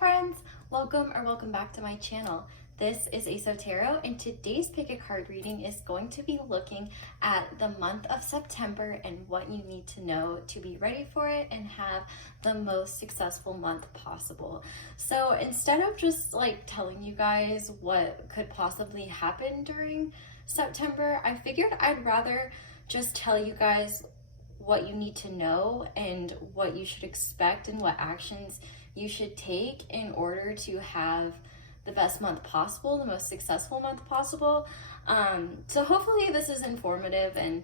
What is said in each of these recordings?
friends, welcome back to my channel. This is Aso Tarot, and today's pick a card reading is going to be looking at the month of September and what you need to know to be ready for it and have the most successful month possible. So instead of just like telling you guys what could possibly happen during September, I figured I'd rather just tell you guys what you need to know and what you should expect and what actions you should take in order to have the best month possible, the most successful month possible. So hopefully this is informative and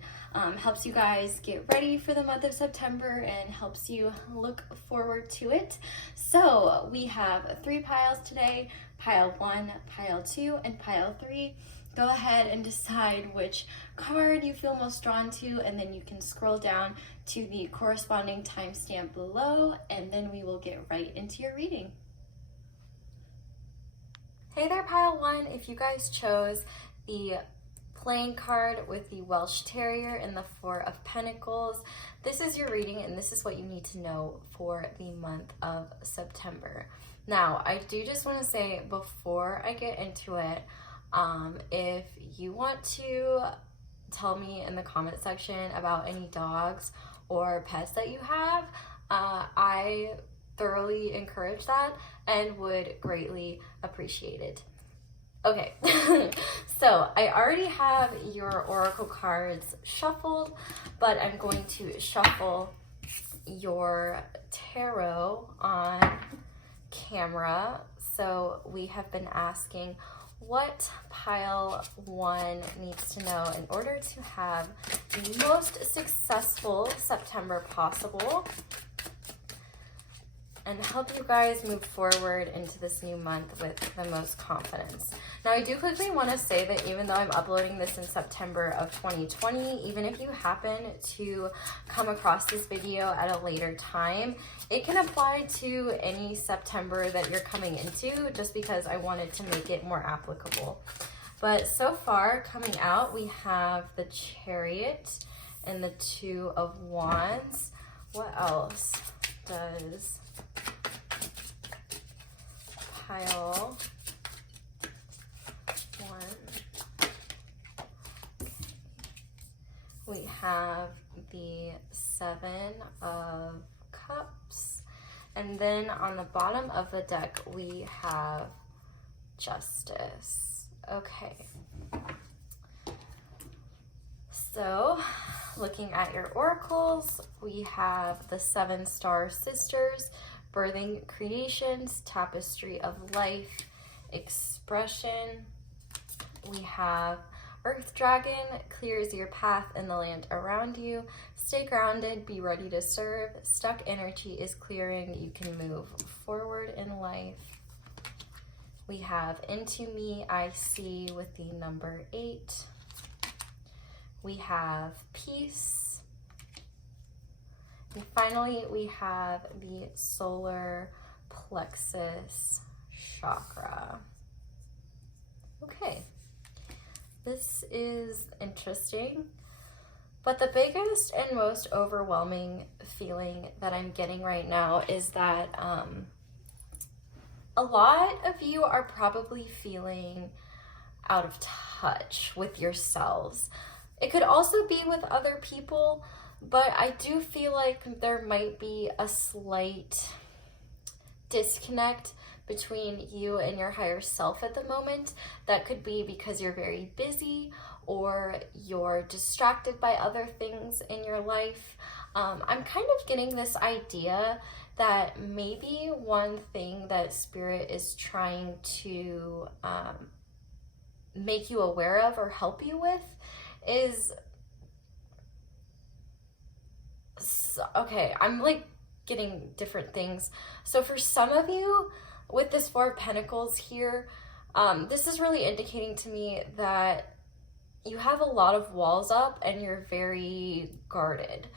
helps you guys get ready for the month of September and helps you look forward to it. So we have 3 piles today, pile 1, pile 2, and pile 3. Go ahead and decide which card you feel most drawn to, and then you can scroll down to the corresponding timestamp below, and then we will get right into your reading. Hey there, pile 1. If you guys chose the playing card with the Welsh Terrier and the 4 of Pentacles, this is your reading, and this is what you need to know for the month of September. Now, I do just want to say before I get into it, if you want to tell me in the comment section about any dogs or pets that you have, I thoroughly encourage that and would greatly appreciate it. Okay, so I already have your oracle cards shuffled, but I'm going to shuffle your tarot on camera. So we have been asking what pile 1 needs to know in order to have the most successful September possible and help you guys move forward into this new month with the most confidence. Now, I do quickly want to say that even though I'm uploading this in September of 2020, even if you happen to come across this video at a later time, it can apply to any September that you're coming into, just because I wanted to make it more applicable. But so far, coming out, we have the Chariot and the 2 of Wands. What else does pile 1? Okay. We have the 7 of Cups, and then on the bottom of the deck we have Justice. Okay, so looking at your oracles, we have the 7 Star Sisters, Birthing Creations, Tapestry of Life, Expression. We have Earth Dragon, clears your path in the land around you. Stay grounded, be ready to serve. Stuck energy is clearing, you can move forward in life. We have Into Me, I See with the number 8. We have Peace. And finally, we have the solar plexus chakra. Okay, this is interesting, but the biggest and most overwhelming feeling that I'm getting right now is that a lot of you are probably feeling out of touch with yourselves. It could also be with other people, but I do feel like there might be a slight disconnect between you and your higher self at the moment. That could be because you're very busy or you're distracted by other things in your life. I'm kind of getting this idea that maybe one thing that Spirit is trying to make you aware of or help you with is, okay, I'm like getting different things. So for some of you with this 4 of Pentacles here, this is really indicating to me that you have a lot of walls up and you're very guarded.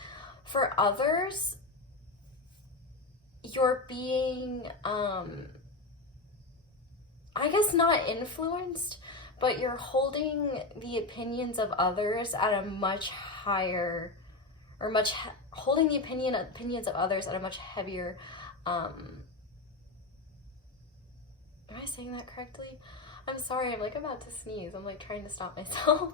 For others, you're being, I guess not influenced, but you're holding the opinions of others at a much higher, or holding the opinions of others at a much heavier Am I saying that correctly? I'm sorry, I'm like about to sneeze. I'm like trying to stop myself.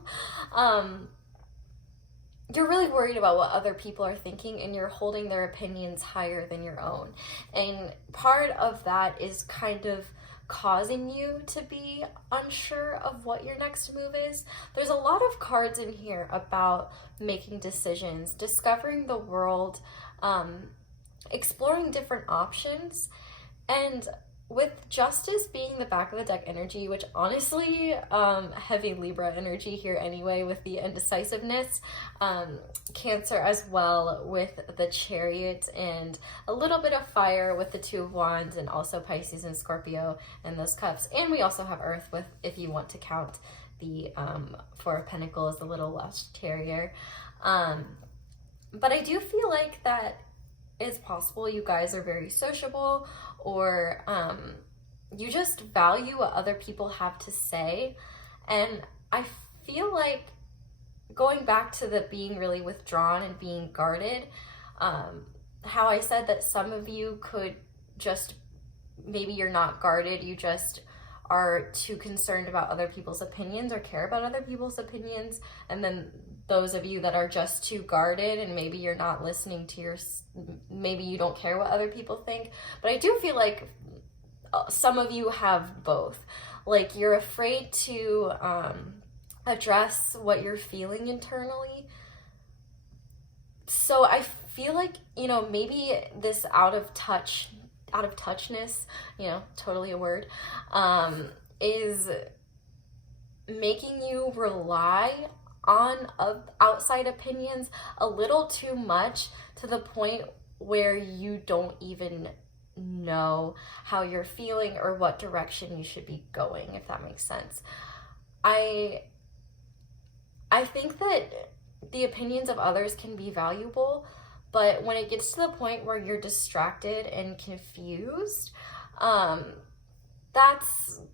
You're really worried about what other people are thinking, and you're holding their opinions higher than your own. And part of that is kind of causing you to be unsure of what your next move is. There's a lot of cards in here about making decisions, discovering the world, exploring different options. And with Justice being the back of the deck energy, which honestly, heavy Libra energy here anyway, with the indecisiveness, Cancer as well with the Chariot, and a little bit of fire with the Two of Wands, and also Pisces and Scorpio and those cups. And we also have Earth with, if you want to count the Four of Pentacles, the little lush terrier. But I do feel like that it's possible you guys are very sociable, or you just value what other people have to say. And I feel like, going back to the being really withdrawn and being guarded, how I said that some of you could just, maybe you're not guarded, you just are too concerned about other people's opinions or care about other people's opinions, and then those of you that are just too guarded, and maybe you're not listening to maybe you don't care what other people think. But I do feel like some of you have both. Like, you're afraid to address what you're feeling internally. So I feel like, you know, maybe this out of touchness, you know, totally a word, is making you rely on outside opinions a little too much, to the point where you don't even know how you're feeling or what direction you should be going, if that makes sense. I think that the opinions of others can be valuable, but when it gets to the point where you're distracted and confused,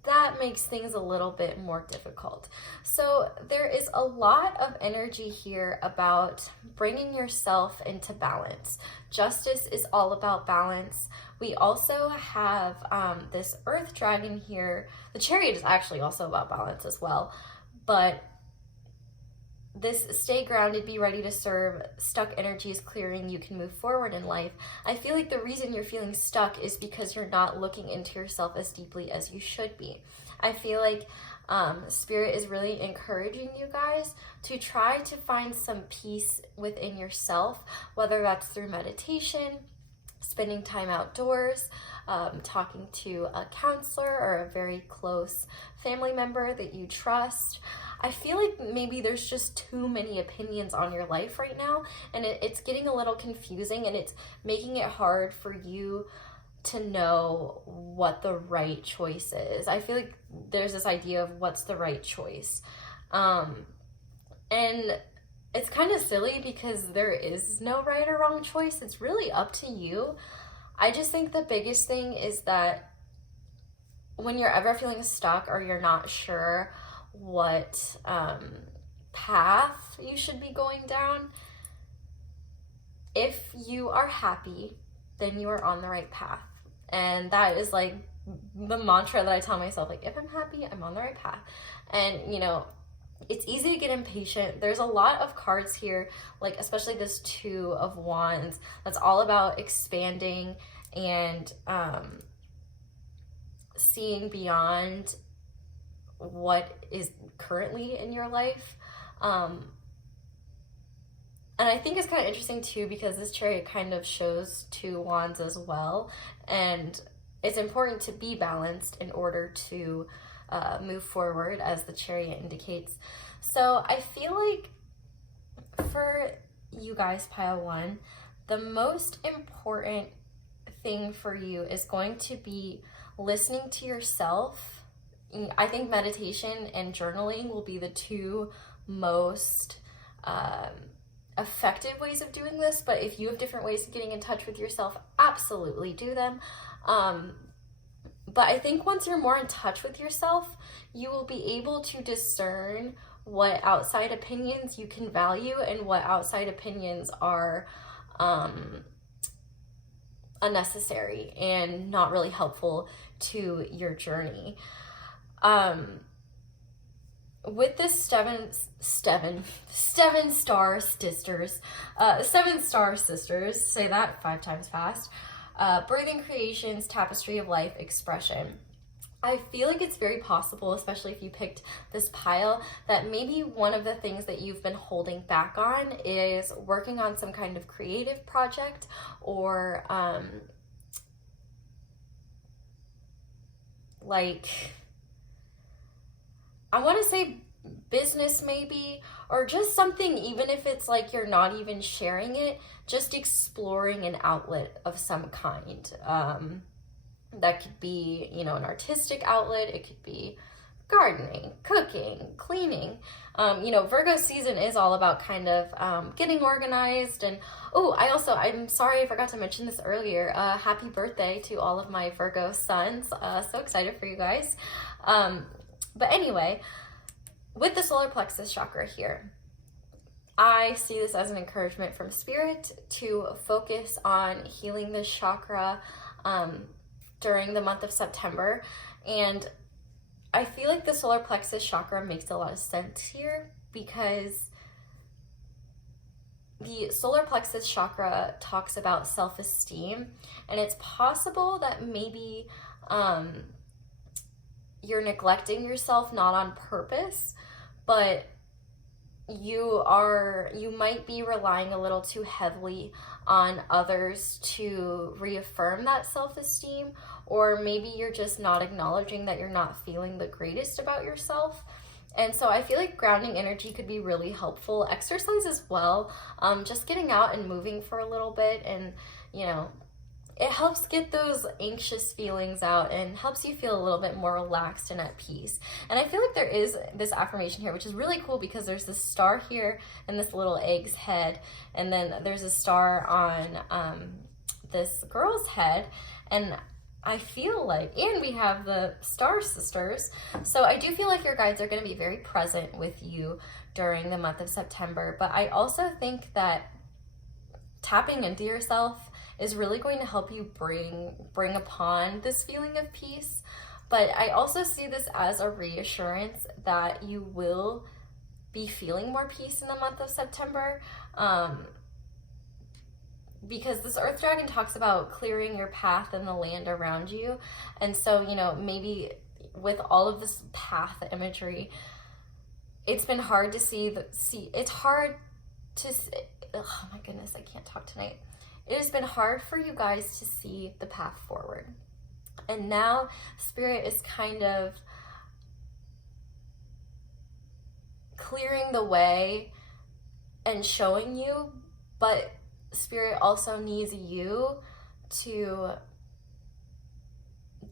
that makes things a little bit more difficult. So there is a lot of energy here about bringing yourself into balance. Justice is all about balance. We also have this Earth Dragon here. The Chariot is actually also about balance as well, but this stay grounded, be ready to serve, stuck energy is clearing, you can move forward in life. I feel like the reason you're feeling stuck is because you're not looking into yourself as deeply as you should be. I feel like Spirit is really encouraging you guys to try to find some peace within yourself, whether that's through meditation, spending time outdoors, talking to a counselor or a very close family member that you trust. I feel like maybe there's just too many opinions on your life right now, and it's getting a little confusing, and it's making it hard for you to know what the right choice is. I feel like there's this idea of what's the right choice. And it's kind of silly because there is no right or wrong choice. It's really up to you. I just think the biggest thing is that when you're ever feeling stuck or you're not sure what path you should be going down, if you are happy, then you are on the right path. And that is like the mantra that I tell myself, like, if I'm happy, I'm on the right path. And, you know, it's easy to get impatient. There's a lot of cards here, like especially this Two of Wands, that's all about expanding and seeing beyond what is currently in your life. And I think it's kind of interesting too, because this Chariot kind of shows Two Wands as well, and it's important to be balanced in order to move forward, as the Chariot indicates. So I feel like for you guys, pile one, the most important thing for you is going to be listening to yourself. I think meditation and journaling will be the two most effective ways of doing this, but if you have different ways of getting in touch with yourself, absolutely do them. But I think once you're more in touch with yourself, you will be able to discern what outside opinions you can value and what outside opinions are unnecessary and not really helpful to your journey. With this seven star sisters, say that 5 times fast, birthing creations, tapestry of life, expression. I feel like it's very possible, especially if you picked this pile, that maybe one of the things that you've been holding back on is working on some kind of creative project, or like, I want to say business maybe, or just something, even if it's like you're not even sharing it, just exploring an outlet of some kind. That could be, you know, an artistic outlet. It could be gardening, cooking, cleaning. You know, Virgo season is all about kind of getting organized. And I'm sorry I forgot to mention this earlier. Happy birthday to all of my Virgo sons. So excited for you guys. But anyway, with the solar plexus chakra here, I see this as an encouragement from spirit to focus on healing this chakra during the month of September. And I feel like the solar plexus chakra makes a lot of sense here, because the solar plexus chakra talks about self-esteem, and it's possible that maybe you're neglecting yourself, not on purpose, but you might be relying a little too heavily on others to reaffirm that self-esteem, or maybe you're just not acknowledging that you're not feeling the greatest about yourself. And so I feel like grounding energy could be really helpful. Exercise as well, just getting out and moving for a little bit, and you know, it helps get those anxious feelings out and helps you feel a little bit more relaxed and at peace. And I feel like there is this affirmation here, which is really cool, because there's this star here and this little egg's head, and then there's a star on this girl's head, and I feel like, and we have the star sisters. So I do feel like your guides are going to be very present with you during the month of September. But I also think that tapping into yourself is really going to help you bring upon this feeling of peace. But I also see this as a reassurance that you will be feeling more peace in the month of September. Because this Earth Dragon talks about clearing your path and the land around you. And so, you know, maybe with all of this path imagery, it's been hard to oh my goodness, I can't talk tonight. It has been hard for you guys to see the path forward. And now Spirit is kind of clearing the way and showing you, but Spirit also needs you to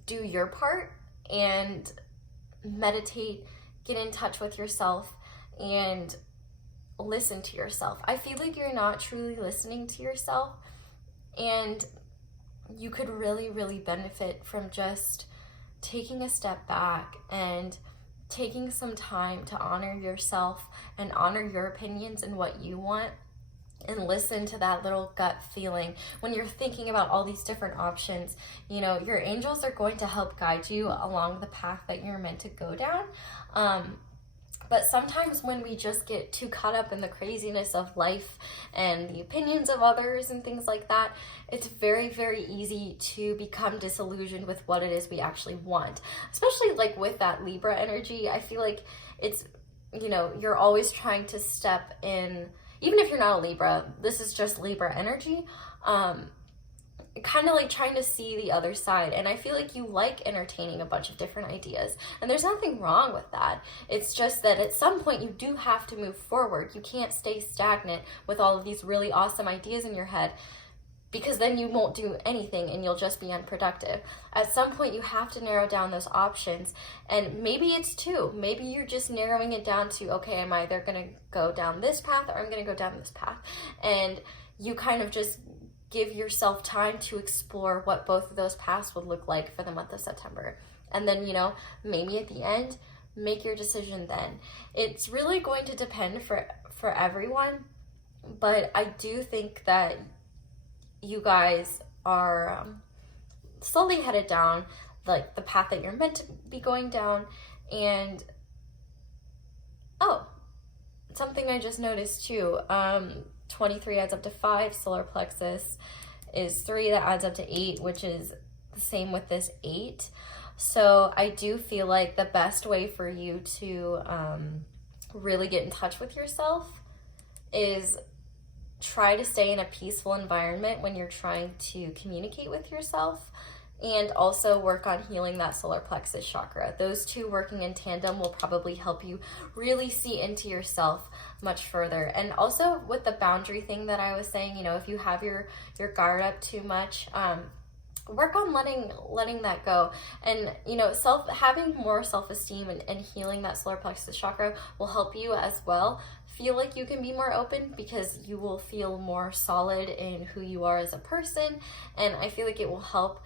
do your part and meditate, get in touch with yourself, and listen to yourself. I feel like you're not truly listening to yourself, and you could really, really benefit from just taking a step back and taking some time to honor yourself and honor your opinions and what you want, and listen to that little gut feeling when you're thinking about all these different options. You know, your angels are going to help guide you along the path that you're meant to go down. But sometimes when we just get too caught up in the craziness of life and the opinions of others and things like that, it's very, very easy to become disillusioned with what it is we actually want. Especially like with that Libra energy, I feel like it's, you know, you're always trying to step in, even if you're not a Libra, this is just Libra energy, kind of like trying to see the other side. And I feel like you like entertaining a bunch of different ideas, and there's nothing wrong with that. It's just that at some point you do have to move forward. You can't stay stagnant with all of these really awesome ideas in your head, because then you won't do anything and you'll just be unproductive. At some point you have to narrow down those options, and maybe it's two. Maybe you're just narrowing it down to, okay, I'm either gonna go down this path or I'm gonna go down this path. And you kind of just give yourself time to explore what both of those paths would look like for the month of September. And then, you know, maybe at the end, make your decision then. It's really going to depend for everyone, but I do think that you guys are slowly headed down like the path that you're meant to be going down. And oh, something I just noticed too, 23 adds up to 5, solar plexus is 3, that adds up to 8, which is the same with this 8. So I do feel like the best way for you to really get in touch with yourself is try to stay in a peaceful environment when you're trying to communicate with yourself, and also work on healing that solar plexus chakra. Those two working in tandem will probably help you really see into yourself much further. And also with the boundary thing that I was saying, you know, if you have your guard up too much, work on letting that go. And, you know, having more self-esteem and healing that solar plexus chakra will help you as well feel like you can be more open, because you will feel more solid in who you are as a person. And I feel like it will help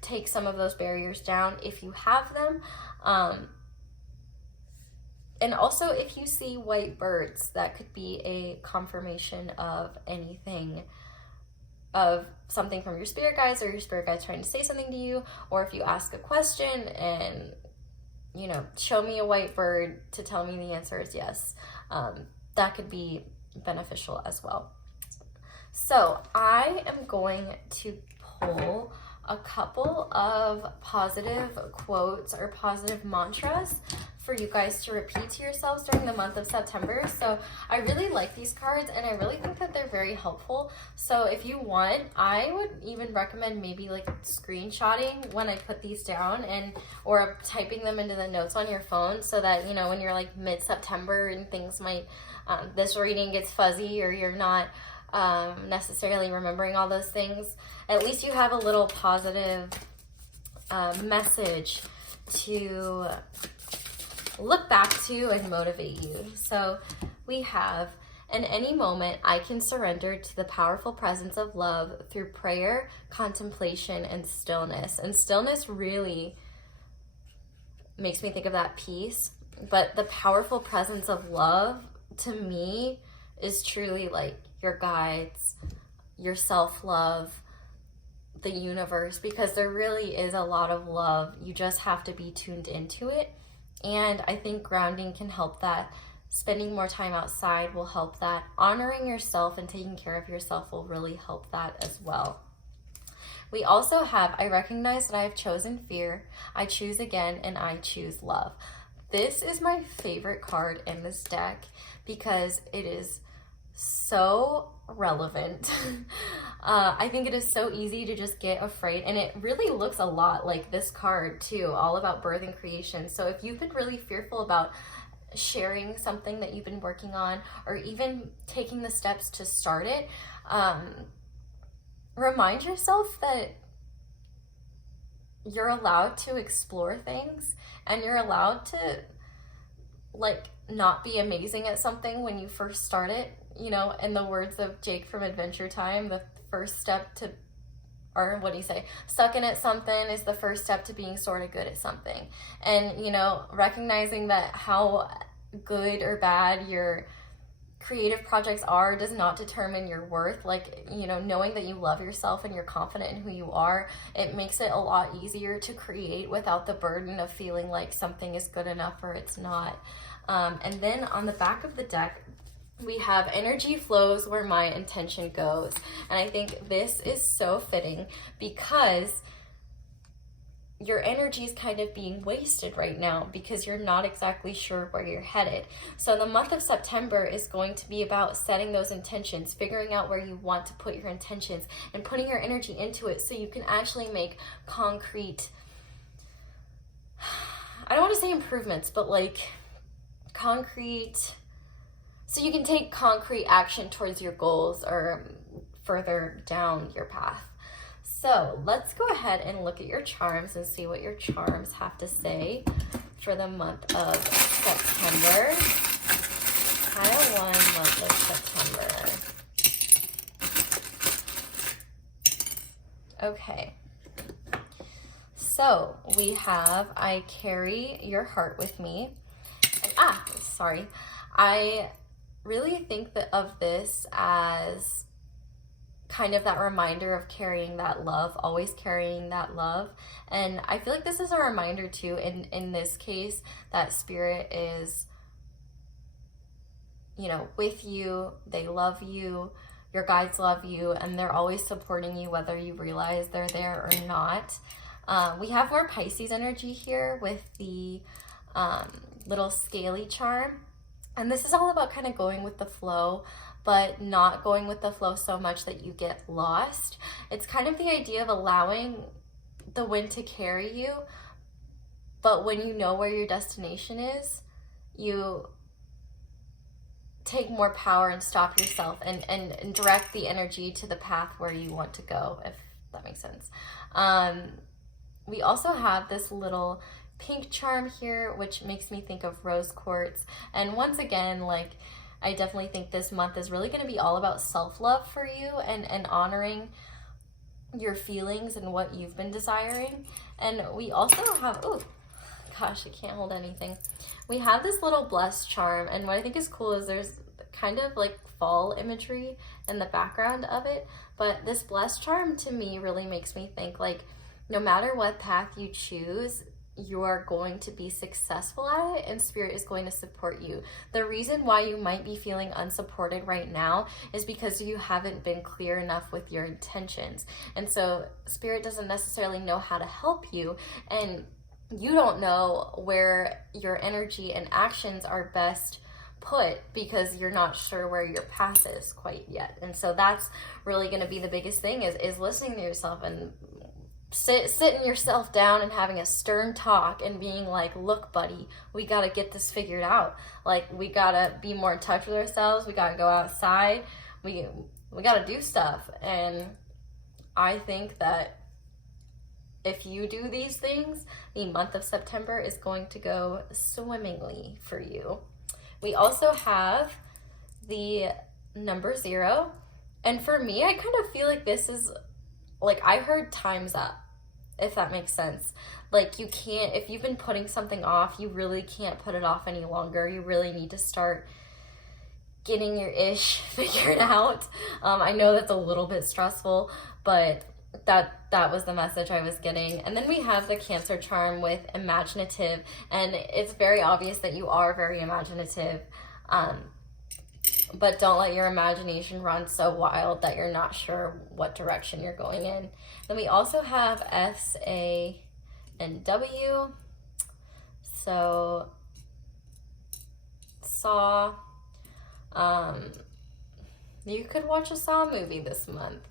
take some of those barriers down if you have them. And also, if you see white birds, that could be a confirmation of anything, of something from your spirit guides, or your spirit guides trying to say something to you. Or if you ask a question and, you know, show me a white bird to tell me the answer is yes, that could be beneficial as well. So I am going to pull a couple of positive quotes or positive mantras for you guys to repeat to yourselves during the month of September. So I really like these cards, and I really think that they're very helpful. So if you want, I would even recommend maybe like screenshotting when I put these down, or typing them into the notes on your phone, so that, you know, when you're like mid-September and things might, this reading gets fuzzy, or you're not necessarily remembering all those things, at least you have a little positive message to look back to and motivate you. So we have, in any moment, I can surrender to the powerful presence of love through prayer, contemplation, and stillness. And stillness really makes me think of that peace. But the powerful presence of love, to me, is truly like your guides, your self-love, the universe, because there really is a lot of love. You just have to be tuned into it. And I think grounding can help that. Spending more time outside will help that. Honoring yourself and taking care of yourself will really help that as well. We also have, I recognize that I have chosen fear, I choose again, and I choose love. This is my favorite card in this deck because it is so relevant. I think it is so easy to just get afraid, and it really looks a lot like this card too, all about birth and creation. So if you've been really fearful about sharing something that you've been working on, or even taking the steps to start it, remind yourself that you're allowed to explore things, and you're allowed to like not be amazing at something when you first start it. You know, in the words of Jake from Adventure Time, the first step to, or what do you say, sucking at something is the first step to being sort of good at something. And, you know, recognizing that how good or bad your creative projects are does not determine your worth. Like, you know, knowing that you love yourself and you're confident in who you are, it makes it a lot easier to create without the burden of feeling like something is good enough or it's not. And then on the back of the deck, we have energy flows where my intention goes. And I think this is so fitting because your energy is kind of being wasted right now because you're not exactly sure where you're headed. So the month of September is going to be about setting those intentions, figuring out where you want to put your intentions, and putting your energy into it so you can actually make concrete, I don't want to say improvements, but like concrete, so you can take concrete action towards your goals or further down your path. So let's go ahead and look at your charms and see what your charms have to say for the month of September. Pile 1, month of September. Okay. So we have, I carry your heart with me. And, I really think that of this as kind of that reminder of carrying that love, always carrying that love. And I feel like this is a reminder too, in this case, that Spirit is, you know, with you. They love you, your guides love you, and they're always supporting you whether you realize they're there or not. We have more Pisces energy here with the little scaly charm. And this is all about kind of going with the flow, but not going with the flow so much that you get lost. It's kind of the idea of allowing the wind to carry you, but when you know where your destination is, you take more power and stop yourself and direct the energy to the path where you want to go, if that makes sense. We also have this little pink charm here, which makes me think of rose quartz. And once again, like, I definitely think this month is really going to be all about self-love for you and honoring your feelings and what you've been desiring. And we also have, oh gosh, I can't hold anything. We have this little blessed charm, and what I think is cool is there's kind of like fall imagery in the background of it, but this blessed charm to me really makes me think like, no matter what path you choose, you are going to be successful at it, and Spirit is going to support you. The reason why you might be feeling unsupported right now is because you haven't been clear enough with your intentions. And so Spirit doesn't necessarily know how to help you, and you don't know where your energy and actions are best put because you're not sure where your path is quite yet. And so that's really going to be the biggest thing, is listening to yourself and sitting yourself down and having a stern talk and being like, look, buddy, we got to get this figured out. Like, we got to be more in touch with ourselves. We got to go outside. We got to do stuff. And I think that if you do these things, the month of September is going to go swimmingly for you. We also have the number 0. And for me, I kind of feel like this is, like, I heard time's up, if that makes sense. Like, you can't, if you've been putting something off, you really can't put it off any longer. You really need to start getting your ish figured out. I know that's a little bit stressful, but that was the message I was getting. And then we have the Cancer charm with imaginative, and it's very obvious that you are very imaginative, but don't let your imagination run so wild that you're not sure what direction you're going in. Then we also have S, A, and W. So Saw. You could watch a Saw movie this month.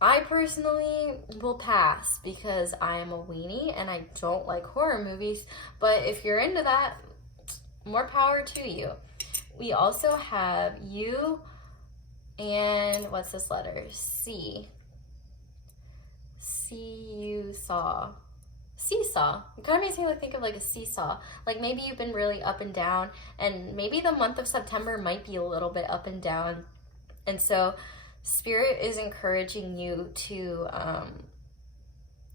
I personally will pass because I am a weenie and I don't like horror movies, but if you're into that, more power to you. We also have U and what's this letter? C. Seesaw. It kind of makes me think of like a seesaw. Like, maybe you've been really up and down, and maybe the month of September might be a little bit up and down. And so Spirit is encouraging you to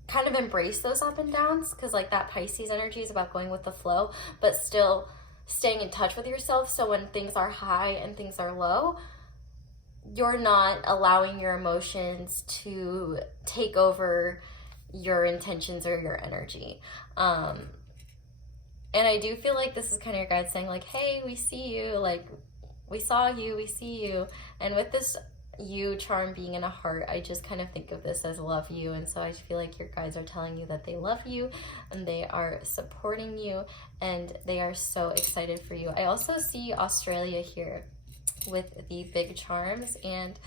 kind of embrace those up and downs, because like that Pisces energy is about going with the flow, but still staying in touch with yourself. So when things are high and things are low, you're not allowing your emotions to take over your intentions or your energy. And I do feel like this is kind of your guide saying like, hey, we see you, like, we saw you, we see you. And with this U charm being in a heart, I just kind of think of this as love you. And so I feel like your guides are telling you that they love you and they are supporting you and they are so excited for you. I also see Australia here with the big charms, and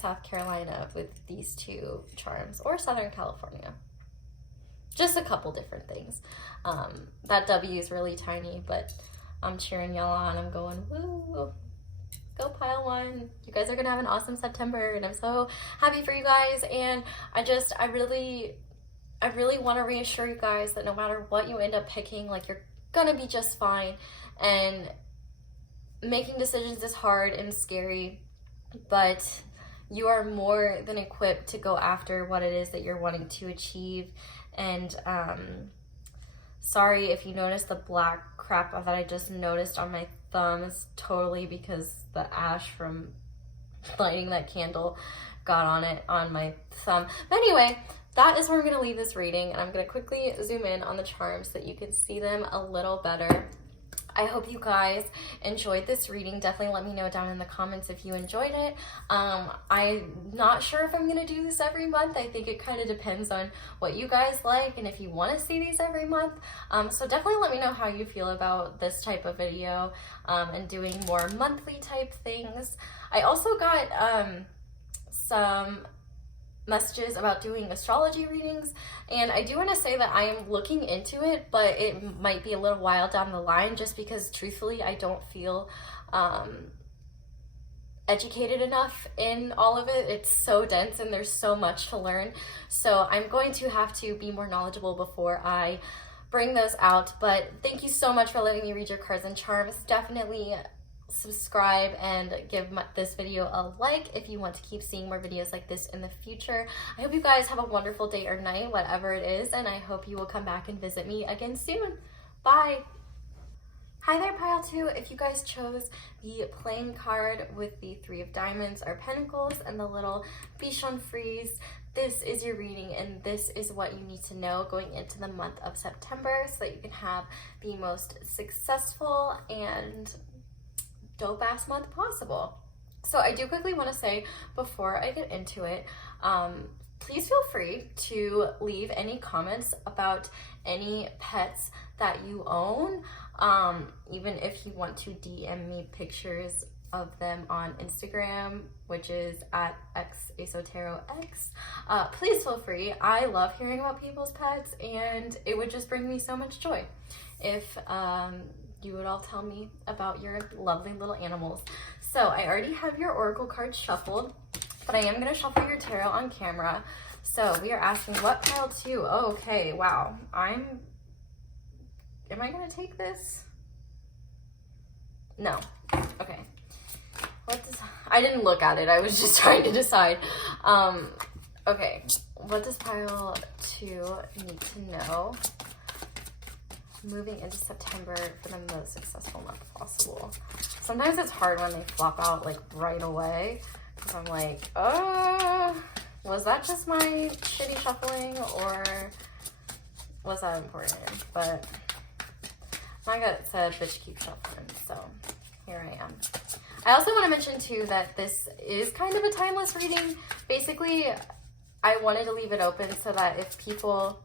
South Carolina with these 2 charms, or Southern California. Just a couple different things. That W is really tiny, but I'm cheering y'all on. I'm going, woo! Go pile 1. You guys are gonna have an awesome September, and I'm so happy for you guys. And I really want to reassure you guys that no matter what you end up picking, like, you're gonna be just fine. And making decisions is hard and scary, but you are more than equipped to go after what it is that you're wanting to achieve. And sorry if you notice the black crap that I just noticed on my thumb. Is totally because the ash from lighting that candle got on it on my thumb. But anyway, that is where I'm going to leave this reading, and I'm going to quickly zoom in on the charms so that you can see them a little better. I hope you guys enjoyed this reading. Definitely let me know down in the comments if you enjoyed it. I'm not sure if I'm going to do this every month. I think it kind of depends on what you guys like and if you want to see these every month. So definitely let me know how you feel about this type of video and doing more monthly type things. I also got some messages about doing astrology readings, and I do want to say that I am looking into it, but it might be a little while down the line, just because truthfully I don't feel educated enough in all of it. It's so dense and there's so much to learn, so I'm going to have to be more knowledgeable before I bring those out. But thank you so much for letting me read your cards and charms. Definitely subscribe and give this video a like if you want to keep seeing more videos like this in the future. I hope you guys have a wonderful day or night, whatever it is, and I hope you will come back and visit me again soon. Bye! Hi there, pile 2. If you guys chose the plain card with the 3 of diamonds or pentacles and the little bichon frise, this is your reading, and this is what you need to know going into the month of September so that you can have the most successful and dope ass month possible. So I do quickly want to say before I get into it, please feel free to leave any comments about any pets that you own, even if you want to DM me pictures of them on Instagram, which is at xesoterox. Please feel free. I love hearing about people's pets, and it would just bring me so much joy if you would all tell me about your lovely little animals. So I already have your oracle cards shuffled, but I am going to shuffle your tarot on camera. So we are asking what pile 2? Oh, okay, wow. Am I going to take this? No. Okay. I didn't look at it. I was just trying to decide. Okay. What does pile 2 need to know moving into September for the most successful month possible? Sometimes it's hard when they flop out like right away, because I'm like, was that just my shitty shuffling, or was that important? But my gut said bitch keep shuffling, so here I am. I also want to mention too that this is kind of a timeless reading. Basically, I wanted to leave it open so that if people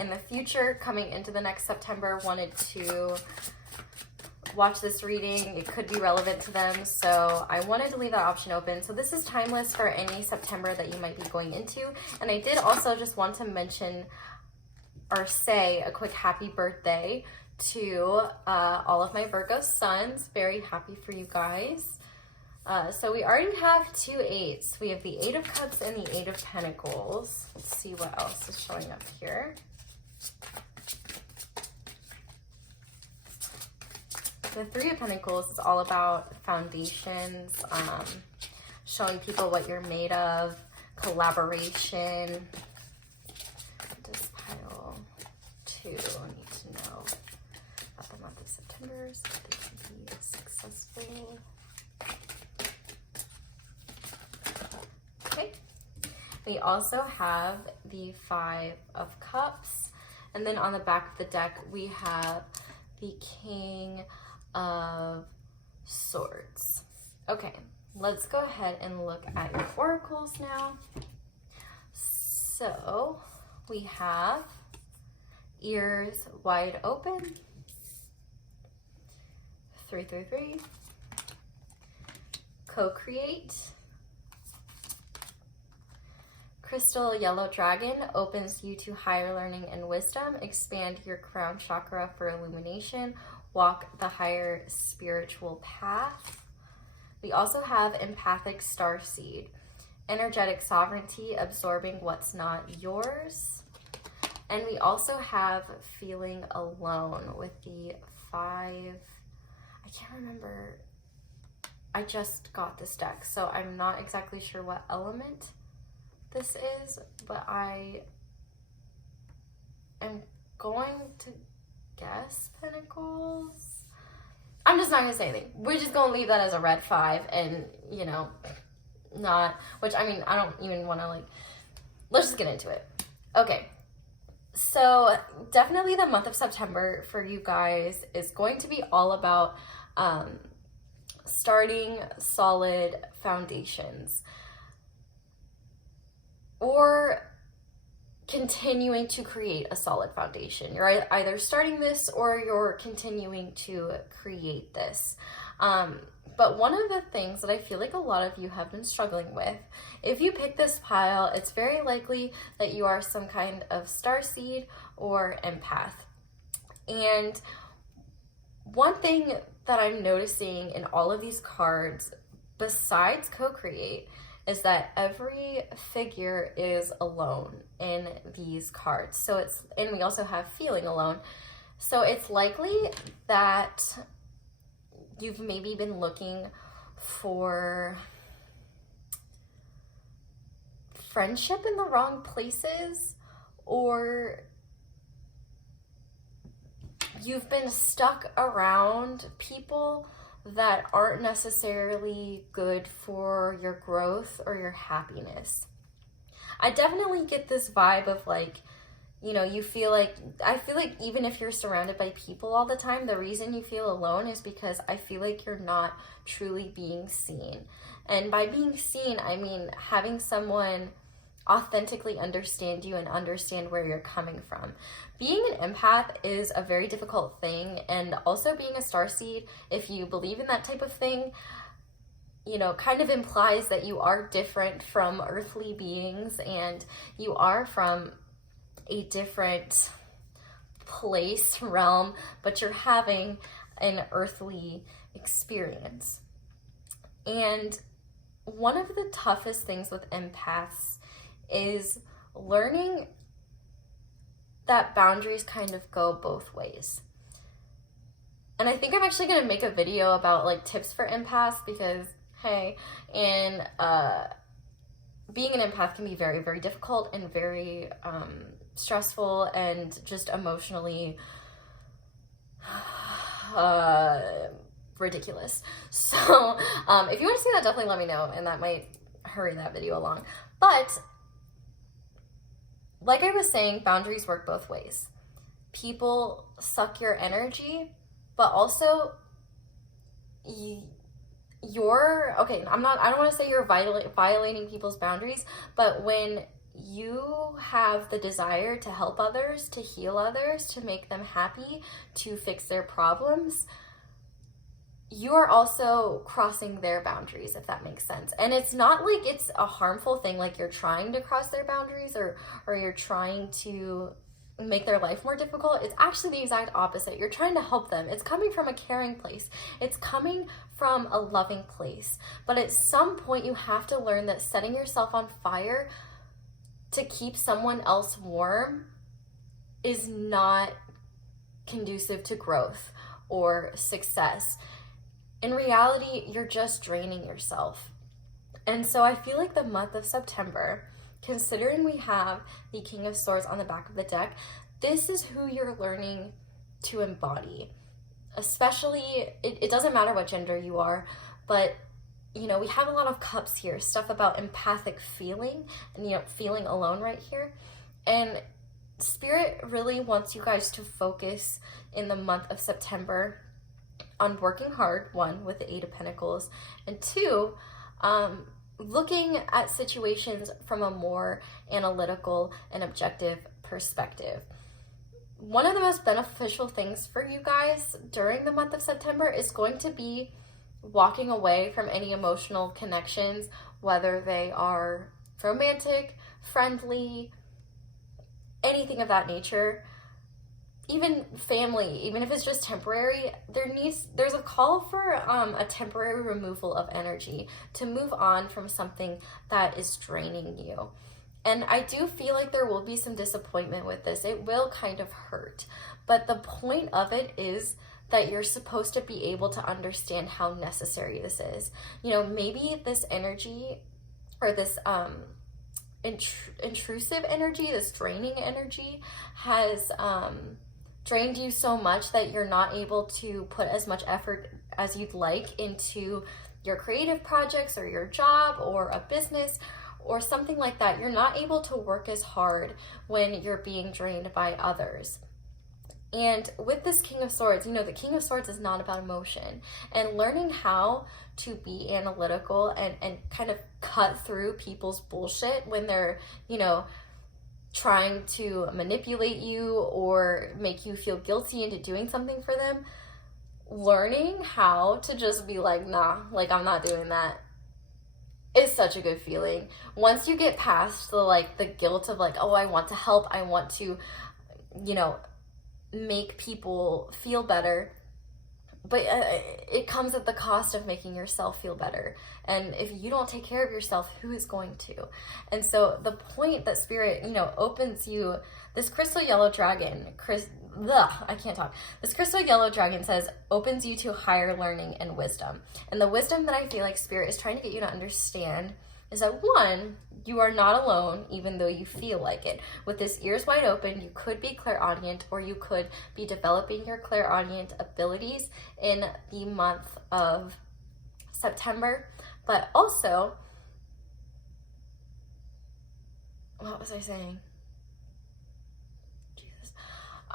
in the future, coming into the next September, wanted to watch this reading, it could be relevant to them. So I wanted to leave that option open. So this is timeless for any September that you might be going into. And I did also just want to mention or say a quick happy birthday to all of my Virgo sons. Very happy for you guys. So we already have 2 8s. We have the 8 of Cups and the 8 of Pentacles. Let's see what else is showing up here. The 3 of Pentacles is all about foundations, showing people what you're made of, collaboration. What does pile 2 need to know about the month of September so that they can be successful? Okay. We also have the 5 of Cups, and then on the back of the deck we have the King of Swords. Okay, let's go ahead and look at your oracles now. So we have ears wide open, 333, co-create, crystal yellow dragon opens you to higher learning and wisdom, expand your crown chakra for illumination, walk the higher spiritual path. We also have empathic starseed, energetic sovereignty, absorbing what's not yours. And we also have feeling alone with the 5. I can't remember. I just got this deck, so I'm not exactly sure what element this is, but I am going to guess Pentacles. I'm just not gonna say anything. We're just gonna leave that as a red 5, and you know, not, which I mean, I don't even want to like, let's just get into it. Okay. So definitely the month of September for you guys is going to be all about starting solid foundations or continuing to create a solid foundation. You're either starting this or you're continuing to create this. But one of the things that I feel like a lot of you have been struggling with, if you pick this pile, it's very likely that you are some kind of starseed or empath. And one thing that I'm noticing in all of these cards, besides co-create, is that every figure is alone in these cards. So it's, and we also have feeling alone. So it's likely that you've maybe been looking for friendship in the wrong places, or you've been stuck around people that aren't necessarily good for your growth or your happiness. I definitely get this vibe of like, you know, you feel like, I feel like even if you're surrounded by people all the time, the reason you feel alone is because I feel like you're not truly being seen. And by being seen, I mean having someone authentically understand you and understand where you're coming from. Being an empath is a very difficult thing, and also being a starseed, if you believe in that type of thing, you know, kind of implies that you are different from earthly beings and you are from a different place, realm, but you're having an earthly experience. And one of the toughest things with empaths is learning that boundaries kind of go both ways. And I think I'm actually going to make a video about like tips for empaths, because hey, and being an empath can be very, very difficult and very stressful and just emotionally ridiculous. So if you want to see that, definitely let me know, and that might hurry that video along. But like I was saying, boundaries work both ways. People suck your energy, but also you're, okay, I don't want to say you're violating people's boundaries, but when you have the desire to help others, to heal others, to make them happy, to fix their problems, you are also crossing their boundaries, if that makes sense. And it's not like it's a harmful thing, like you're trying to cross their boundaries or you're trying to make their life more difficult. It's actually the exact opposite. You're trying to help them. It's coming from a caring place. It's coming from a loving place. But at some point, you have to learn that setting yourself on fire to keep someone else warm is not conducive to growth or success. In reality, you're just draining yourself. And so I feel like the month of September, considering we have the King of Swords on the back of the deck, this is who you're learning to embody. Especially, it doesn't matter what gender you are, but you know, we have a lot of cups here, stuff about empathic feeling and, you know, feeling alone right here. And Spirit really wants you guys to focus in the month of September on working hard, one, with the Eight of Pentacles, and two, looking at situations from a more analytical and objective perspective. One of the most beneficial things for you guys during the month of September is going to be walking away from any emotional connections, whether they are romantic, friendly, anything of that nature. Even family, even if it's just temporary, there's a call for a temporary removal of energy to move on from something that is draining you. And I do feel like there will be some disappointment with this. It will kind of hurt. But the point of it is that you're supposed to be able to understand how necessary this is. You know, maybe this energy or this intrusive energy, this draining energy has drained you so much that you're not able to put as much effort as you'd like into your creative projects or your job or a business or something like that. You're not able to work as hard when you're being drained by others. And with this King of Swords, you know, the King of Swords is not about emotion. And learning how to be analytical and kind of cut through people's bullshit when they're, you know, trying to manipulate you or make you feel guilty into doing something for them. Learning how to just be like, nah, like I'm not doing that is such a good feeling. Once you get past the guilt of like, oh, I want to help, I want to, you know, make people feel better, but it comes at the cost of making yourself feel better. And if you don't take care of yourself, who is going to? And so the point that Spirit, you know, opens you, this crystal yellow dragon, this crystal yellow dragon says opens you to higher learning and wisdom. And the wisdom that I feel like Spirit is trying to get you to understand is that, one, you are not alone, even though you feel like it. With this ears wide open, you could be clairaudient, or you could be developing your clairaudient abilities in the month of September. But also, what was I saying? Jesus.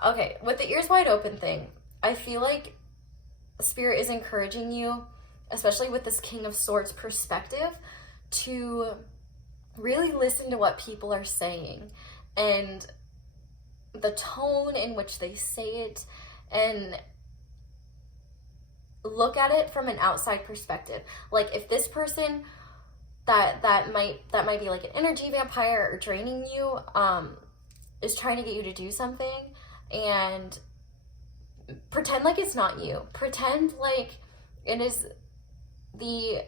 Okay, with the ears wide open thing, I feel like Spirit is encouraging you, especially with this King of Swords perspective, to really listen to what people are saying and the tone in which they say it, and look at it from an outside perspective. Like if this person that might be like an energy vampire or draining you is trying to get you to do something, and pretend like it's not you. Pretend like it is the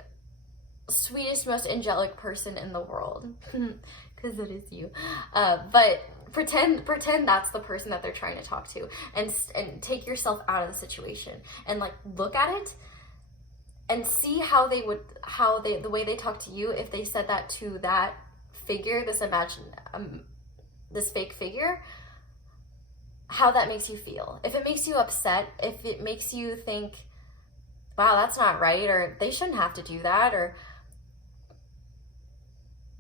sweetest, most angelic person in the world, because it is you. But pretend that's the person that they're trying to talk to, and take yourself out of the situation and like look at it and see the way they talk to you, if they said that to that figure, this fake figure, how that makes you feel. If it makes you upset, if it makes you think, wow, that's not right, or they shouldn't have to do that, or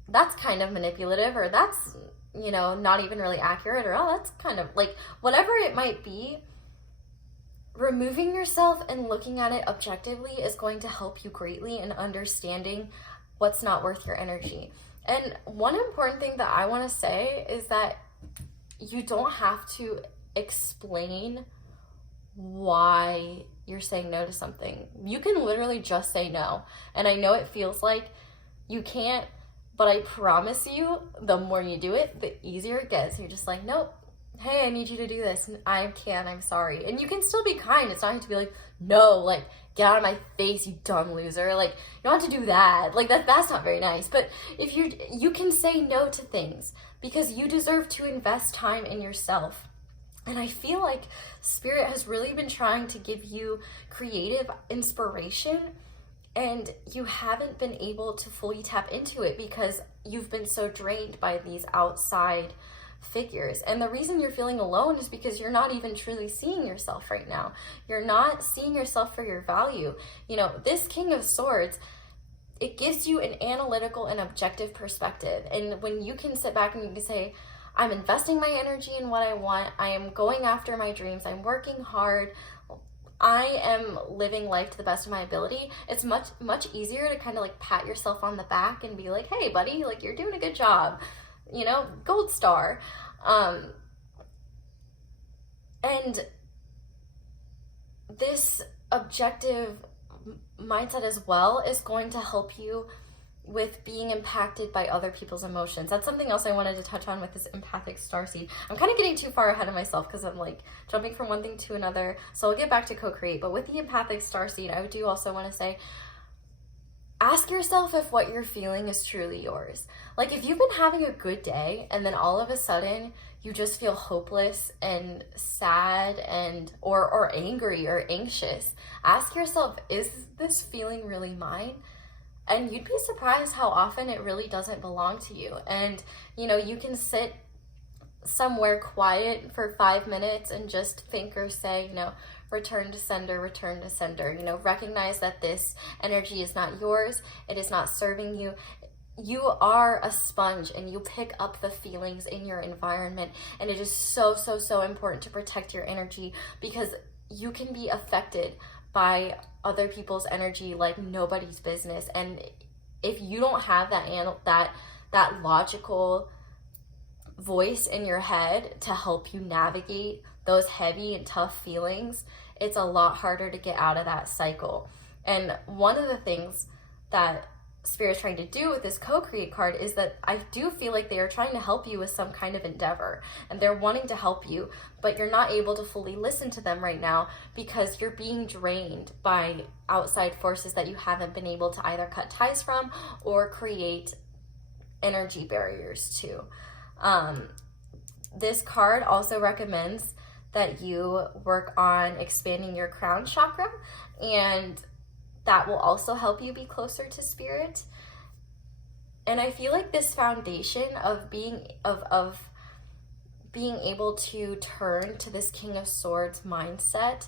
that's kind of manipulative, or that's, you know, not even really accurate, or oh, that's kind of like, whatever it might be, removing yourself and looking at it objectively is going to help you greatly in understanding what's not worth your energy. And one important thing that I want to say is that you don't have to explain why you're saying no to something. You can literally just say no. And I know it feels like you can't, but I promise you, the more you do it, the easier it gets. You're just like, nope, hey, I need you to do this. I'm sorry. And you can still be kind. It's not going to be like, no, like, get out of my face, you dumb loser. Like, you don't have to do that. Like, that's not very nice. But if you can say no to things, because you deserve to invest time in yourself. And I feel like Spirit has really been trying to give you creative inspiration, and you haven't been able to fully tap into it because you've been so drained by these outside figures. And the reason you're feeling alone is because you're not even truly seeing yourself right now. You're not seeing yourself for your value. You know, this King of Swords, it gives you an analytical and objective perspective. And when you can sit back and you can say, I'm investing my energy in what I want, I am going after my dreams, I'm working hard, I am living life to the best of my ability, it's much, much easier to kind of like pat yourself on the back and be like, hey buddy, like you're doing a good job, you know, gold star. And this objective mindset as well is going to help you with being impacted by other people's emotions. That's something else I wanted to touch on with this empathic starseed. I'm kind of getting too far ahead of myself because I'm like jumping from one thing to another. So I'll get back to co-create. But with the empathic starseed, I do also want to say, ask yourself if what you're feeling is truly yours. Like if you've been having a good day and then all of a sudden you just feel hopeless and sad and or angry or anxious, ask yourself, is this feeling really mine? And you'd be surprised how often it really doesn't belong to you. And, you know, you can sit somewhere quiet for 5 minutes and just think or say, you know, return to sender, return to sender. You know, recognize that this energy is not yours. It is not serving you. You are a sponge and you pick up the feelings in your environment. And it is so, so, so important to protect your energy, because you can be affected by other people's energy like nobody's business. And if you don't have that logical voice in your head to help you navigate those heavy and tough feelings, it's a lot harder to get out of that cycle. And one of the things that Spirit's trying to do with this co-create card is that I do feel like they are trying to help you with some kind of endeavor, and they're wanting to help you, but you're not able to fully listen to them right now because you're being drained by outside forces that you haven't been able to either cut ties from or create energy barriers to. This card also recommends that you work on expanding your crown chakra, and that will also help you be closer to Spirit. And I feel like this foundation of being able to turn to this King of Swords mindset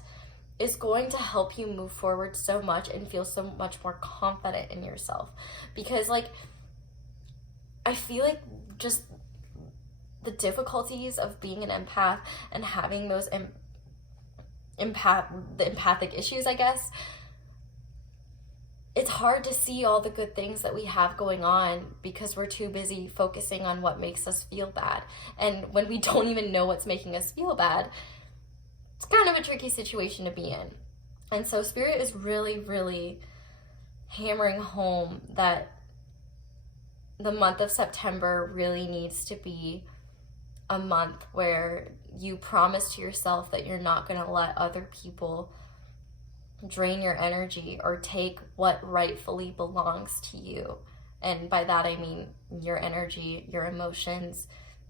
is going to help you move forward so much and feel so much more confident in yourself. Because like, I feel like just the difficulties of being an empath and having those empathic issues, I guess, it's hard to see all the good things that we have going on because we're too busy focusing on what makes us feel bad. And when we don't even know what's making us feel bad, it's kind of a tricky situation to be in. And so Spirit is really, really hammering home that the month of September really needs to be a month where you promise to yourself that you're not going to let other people drain your energy or take what rightfully belongs to you. And by that I mean your energy, your emotions.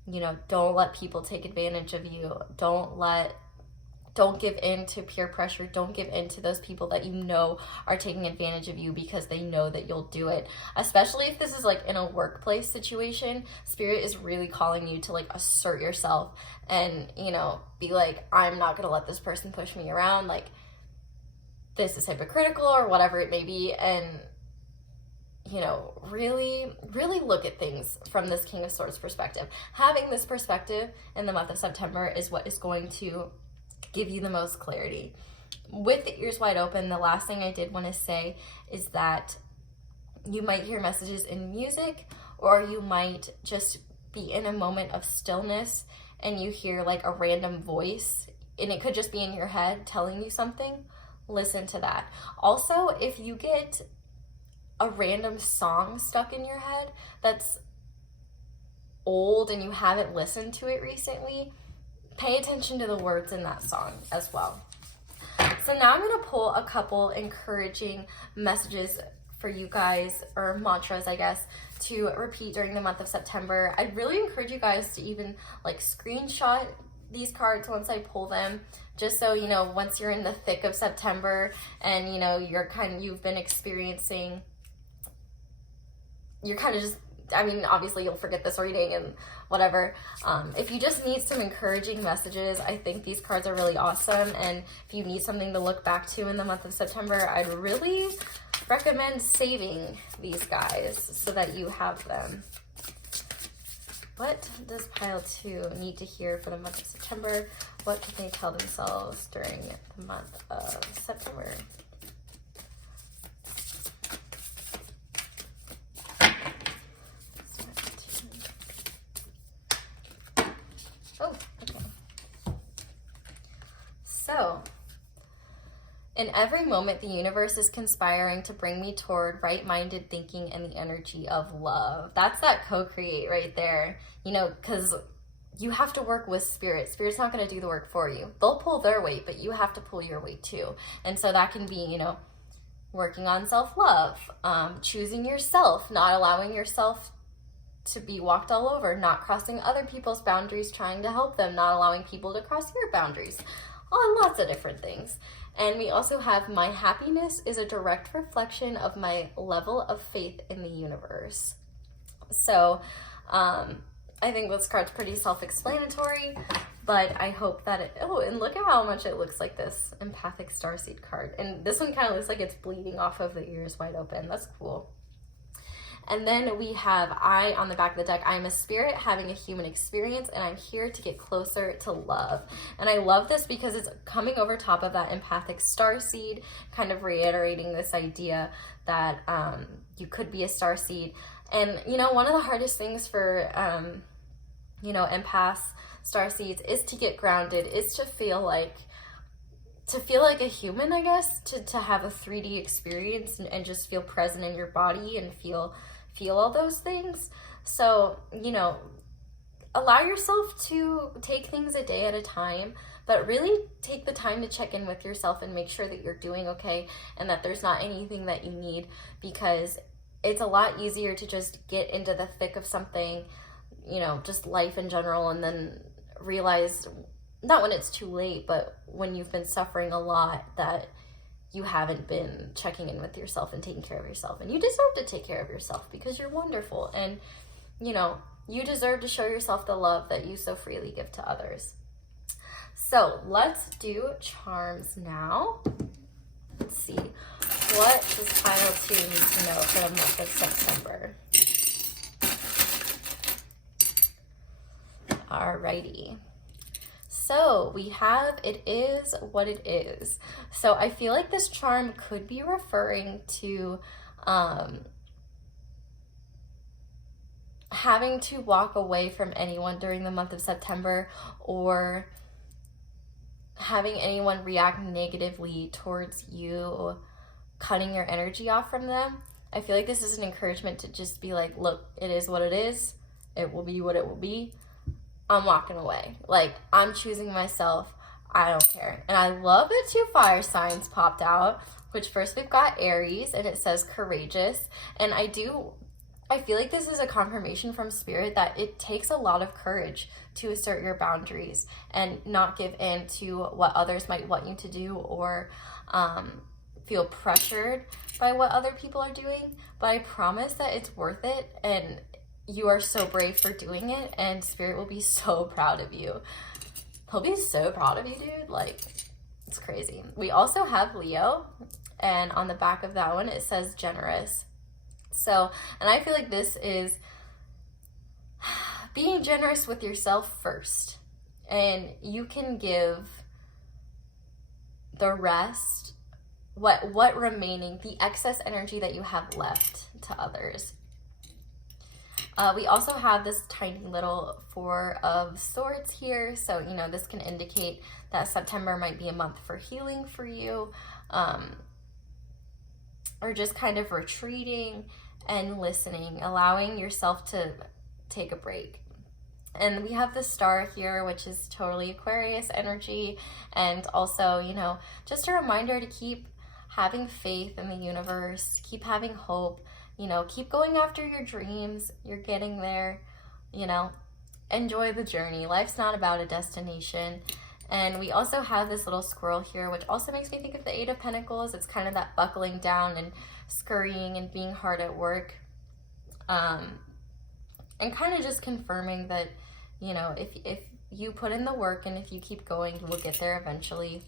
You know, don't let people take advantage of you. Don't give in to peer pressure. Don't give in to those people that you know are taking advantage of you because they know that you'll do it. Especially if this is like in a workplace situation, Spirit is really calling you to like assert yourself and, you know, be like, I'm not going to let this person push me around. Like, this is hypocritical or whatever it may be. And, you know, really, really look at things from this King of Swords perspective. Having this perspective in the month of September is what is going to give you the most clarity. With the ears wide open, the last thing I did want to say is that you might hear messages in music, or you might just be in a moment of stillness and you hear like a random voice, and it could just be in your head telling you something. Listen to that. Also, if you get a random song stuck in your head that's old and you haven't listened to it recently, pay attention to the words in that song as well. So now I'm going to pull a couple encouraging messages for you guys, or mantras, I guess, to repeat during the month of September. I'd really encourage you guys to even like screenshot these cards once I pull them, just so, you know, once you're in the thick of September and, you know, you've been experiencing, you're kind of just, I mean, obviously you'll forget this reading and whatever. If you just need some encouraging messages, I think these cards are really awesome. And if you need something to look back to in the month of September, I'd really recommend saving these guys so that you have them. What does pile 2 need to hear for the month of September? What can they tell themselves during the month of September? Oh, okay. So, in every moment, the universe is conspiring to bring me toward right-minded thinking and the energy of love. That's that co-create right there. You know, because you have to work with Spirit. Spirit's not going to do the work for you. They'll pull their weight, but you have to pull your weight too. And so that can be, you know, working on self-love, choosing yourself, not allowing yourself to be walked all over, not crossing other people's boundaries, trying to help them, not allowing people to cross your boundaries, on lots of different things. And we also have, my happiness is a direct reflection of my level of faith in the universe. So I think this card's pretty self-explanatory, But I hope that it, oh, and look at how much it looks like this empathic starseed card. And this one kind of looks like it's bleeding off of the ears wide open. That's cool. And then we have I on the back of the deck. I'm a spirit having a human experience, and I'm here to get closer to love. And I love this because it's coming over top of that empathic starseed, kind of reiterating this idea that you could be a starseed. And, you know, one of the hardest things for, you know, empaths, starseeds, is to get grounded, is to feel like a human, I guess, to have a 3D experience and just feel present in your body and feel all those things. So, you know, allow yourself to take things a day at a time, but really take the time to check in with yourself and make sure that you're doing okay and that there's not anything that you need, because it's a lot easier to just get into the thick of something, you know, just life in general, and then realize, not when it's too late, but when you've been suffering a lot, that you haven't been checking in with yourself and taking care of yourself. And you deserve to take care of yourself because you're wonderful. And, you know, you deserve to show yourself the love that you so freely give to others. So let's do charms now. Let's see. What does pile 2 need to know for the month of September? Alrighty. So we have, it is what it is. So I feel like this charm could be referring to having to walk away from anyone during the month of September, or having anyone react negatively towards you, cutting your energy off from them. I feel like this is an encouragement to just be like, look, it is what it is. It will be what it will be. I'm walking away. Like, I'm choosing myself. I don't care. And I love that 2 fire signs popped out, which first we've got Aries, and it says courageous. And I feel like this is a confirmation from Spirit that it takes a lot of courage to assert your boundaries and not give in to what others might want you to do, or feel pressured by what other people are doing. But I promise that it's worth it, and you are so brave for doing it, and Spirit will be so proud of you. He'll be so proud of you, dude. Like, it's crazy. We also have Leo, and on the back of that one, it says generous. So, and I feel like this is being generous with yourself first, and you can give the rest, what remaining, the excess energy that you have left, to others. We also have this tiny little 4 of Swords here. So, you know, this can indicate that September might be a month for healing for you, or just kind of retreating and listening, allowing yourself to take a break. And we have the Star here, which is totally Aquarius energy. And also, you know, just a reminder to keep having faith in the universe, keep having hope. You know, keep going after your dreams. You're getting there, you know, enjoy the journey. Life's not about a destination. And we also have this little squirrel here, which also makes me think of the 8 of Pentacles. It's kind of that buckling down and scurrying and being hard at work. And kind of just confirming that, you know, if you put in the work and if you keep going, you will get there eventually.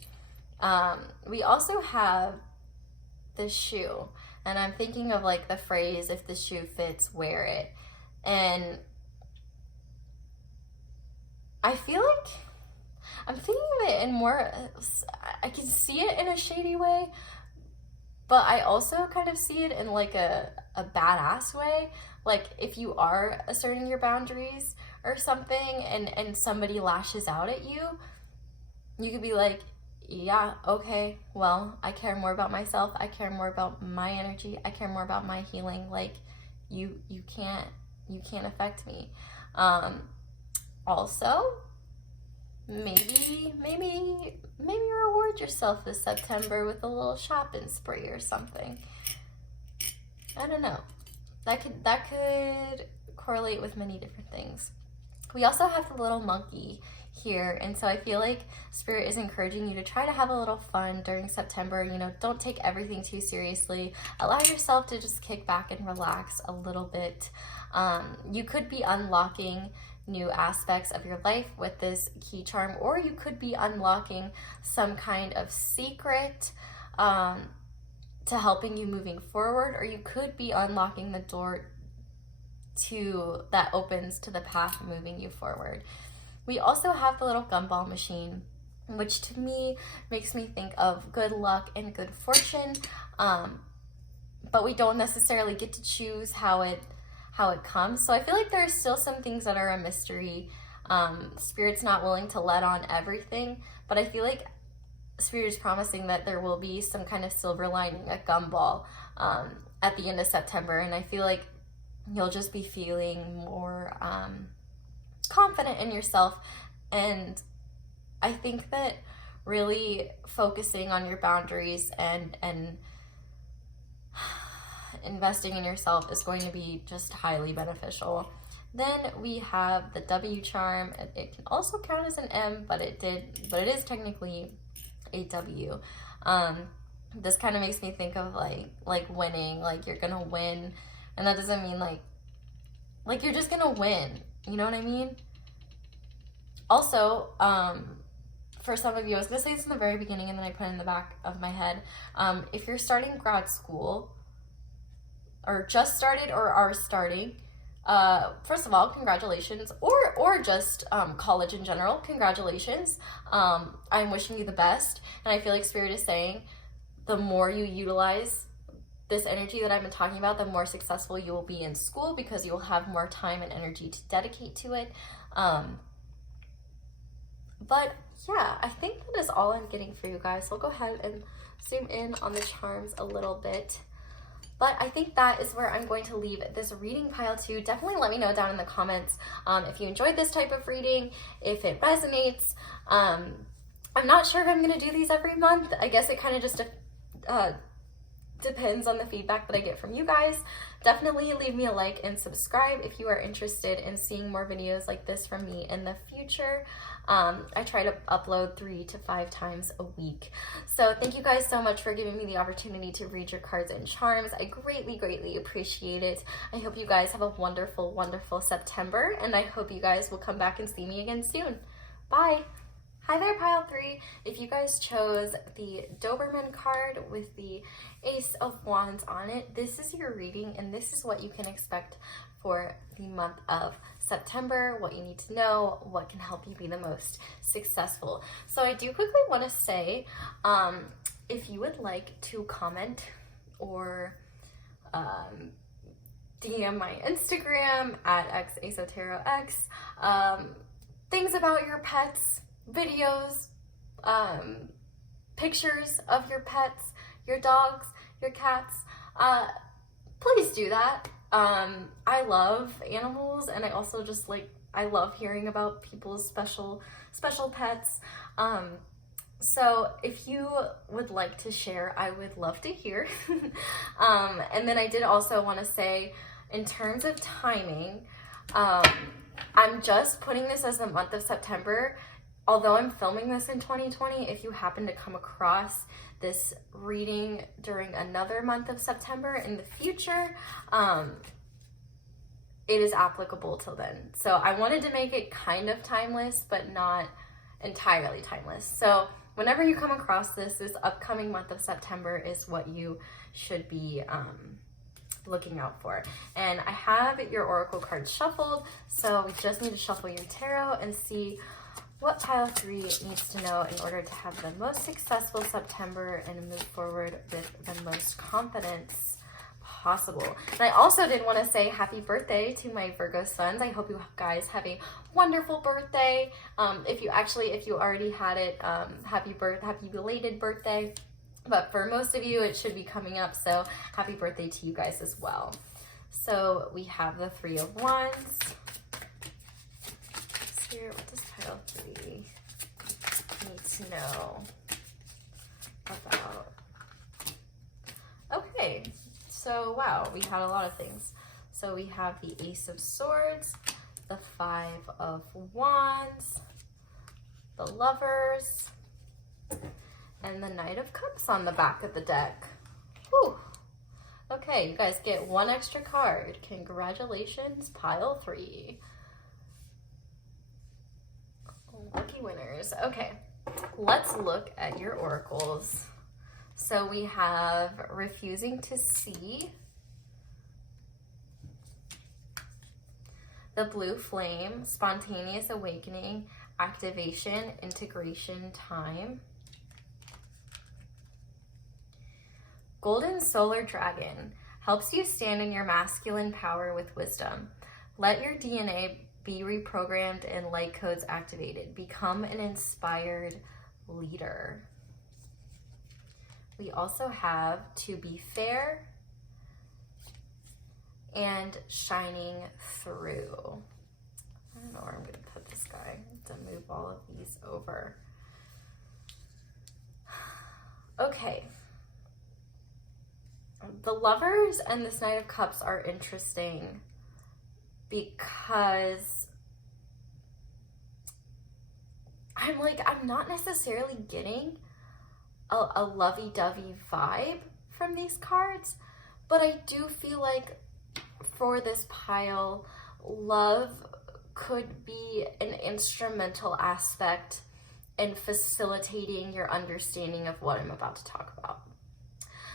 We also have the shoe. And I'm thinking of like the phrase, if the shoe fits, wear it. And I feel like I'm thinking of it in more, I can see it in a shady way, but I also kind of see it in like a badass way. Like if you are asserting your boundaries or something, and somebody lashes out at you, you could be like, yeah, okay, well, I care more about myself. I care more about my energy. I care more about my healing. Like, you can't affect me. Also, maybe reward yourself this September with a little shopping spree or something. I don't know. That could correlate with many different things. We also have the little monkey here, and so I feel like Spirit is encouraging you to try to have a little fun during September. You know, don't take everything too seriously. Allow yourself to just kick back and relax a little bit. You could be unlocking new aspects of your life with this key charm, or you could be unlocking some kind of secret to helping you moving forward, or you could be unlocking the door to that opens to the path moving you forward. We also have the little gumball machine, which to me makes me think of good luck and good fortune, but we don't necessarily get to choose how it comes. So I feel like there's still some things that are a mystery. Spirit's not willing to let on everything, but I feel like Spirit is promising that there will be some kind of silver lining, a gumball, at the end of September, and I feel like you'll just be feeling more confident in yourself. And I think that really focusing on your boundaries and investing in yourself is going to be just highly beneficial. Then we have the W charm. It can also count as an M, but it is technically a W. This kind of makes me think of like winning, like you're gonna win, and that doesn't mean like you're just gonna win, you know what I mean? Also, for some of you, I was gonna say this in the very beginning and then I put it in the back of my head. If you're starting grad school, or just started or are starting, first of all, congratulations, or just college in general, congratulations. I'm wishing you the best, and I feel like Spirit is saying the more you utilize this energy that I've been talking about, the more successful you will be in school, because you will have more time and energy to dedicate to it. But yeah, I think that is all I'm getting for you guys. So I'll go ahead and zoom in on the charms a little bit. But I think that is where I'm going to leave this reading pile too. Definitely let me know down in the comments if you enjoyed this type of reading, if it resonates. I'm not sure if I'm going to do these every month. I guess it kind of just depends on the feedback that I get from you guys. Definitely leave me a like and subscribe if you are interested in seeing more videos like this from me in the future. I try to upload 3 to 5 times a week. So thank you guys so much for giving me the opportunity to read your cards and charms. I greatly, greatly appreciate it. I hope you guys have a wonderful, wonderful September, and I hope you guys will come back and see me again soon. Bye! Hi there, pile 3. If you guys chose the Doberman card with the Ace of Wands on it, this is your reading, and this is what you can expect for the month of September, what you need to know, what can help you be the most successful. So I do quickly want to say, if you would like to comment or DM my Instagram at xasoterox, things about your pets, videos, pictures of your pets, your dogs, your cats, please do that. I love animals, and I also just I love hearing about people's special pets. So if you would like to share, I would love to hear. And then I did also want to say, in terms of timing, I'm just putting this as the month of September. Although I'm filming this in 2020, if you happen to come across this reading during another month of September in the future, it is applicable till then. So I wanted to make it kind of timeless, but not entirely timeless. So whenever you come across this upcoming month of September is what you should be looking out for. And I have your oracle cards shuffled, so we just need to shuffle your tarot and see what pile 3 needs to know in order to have the most successful September and move forward with the most confidence possible. And I also did want to say happy birthday to my Virgo sons. I hope you guys have a wonderful birthday. If you already had it, happy belated birthday. But for most of you, it should be coming up, so happy birthday to you guys as well. So we have the 3 of Wands. Here, what does pile 3 need to know about? Okay, so wow, we had a lot of things. So we have the Ace of Swords, the 5 of Wands, the Lovers, and the Knight of Cups on the back of the deck. Whew. Okay, you guys get 1 extra card. Congratulations, pile 3. winners. Okay, let's look at your oracles. So we have refusing to see, the blue flame, spontaneous awakening, activation, integration, time. Golden solar dragon helps you stand in your masculine power with wisdom. Let your DNA be reprogrammed and light codes activated. Become an inspired leader. We also have to be fair and shining through. I don't know where I'm going to put this guy to move all of these over. Okay. The Lovers and this Knight of Cups are interesting because I'm not necessarily getting a lovey-dovey vibe from these cards, but I do feel like for this pile, love could be an instrumental aspect in facilitating your understanding of what I'm about to talk about.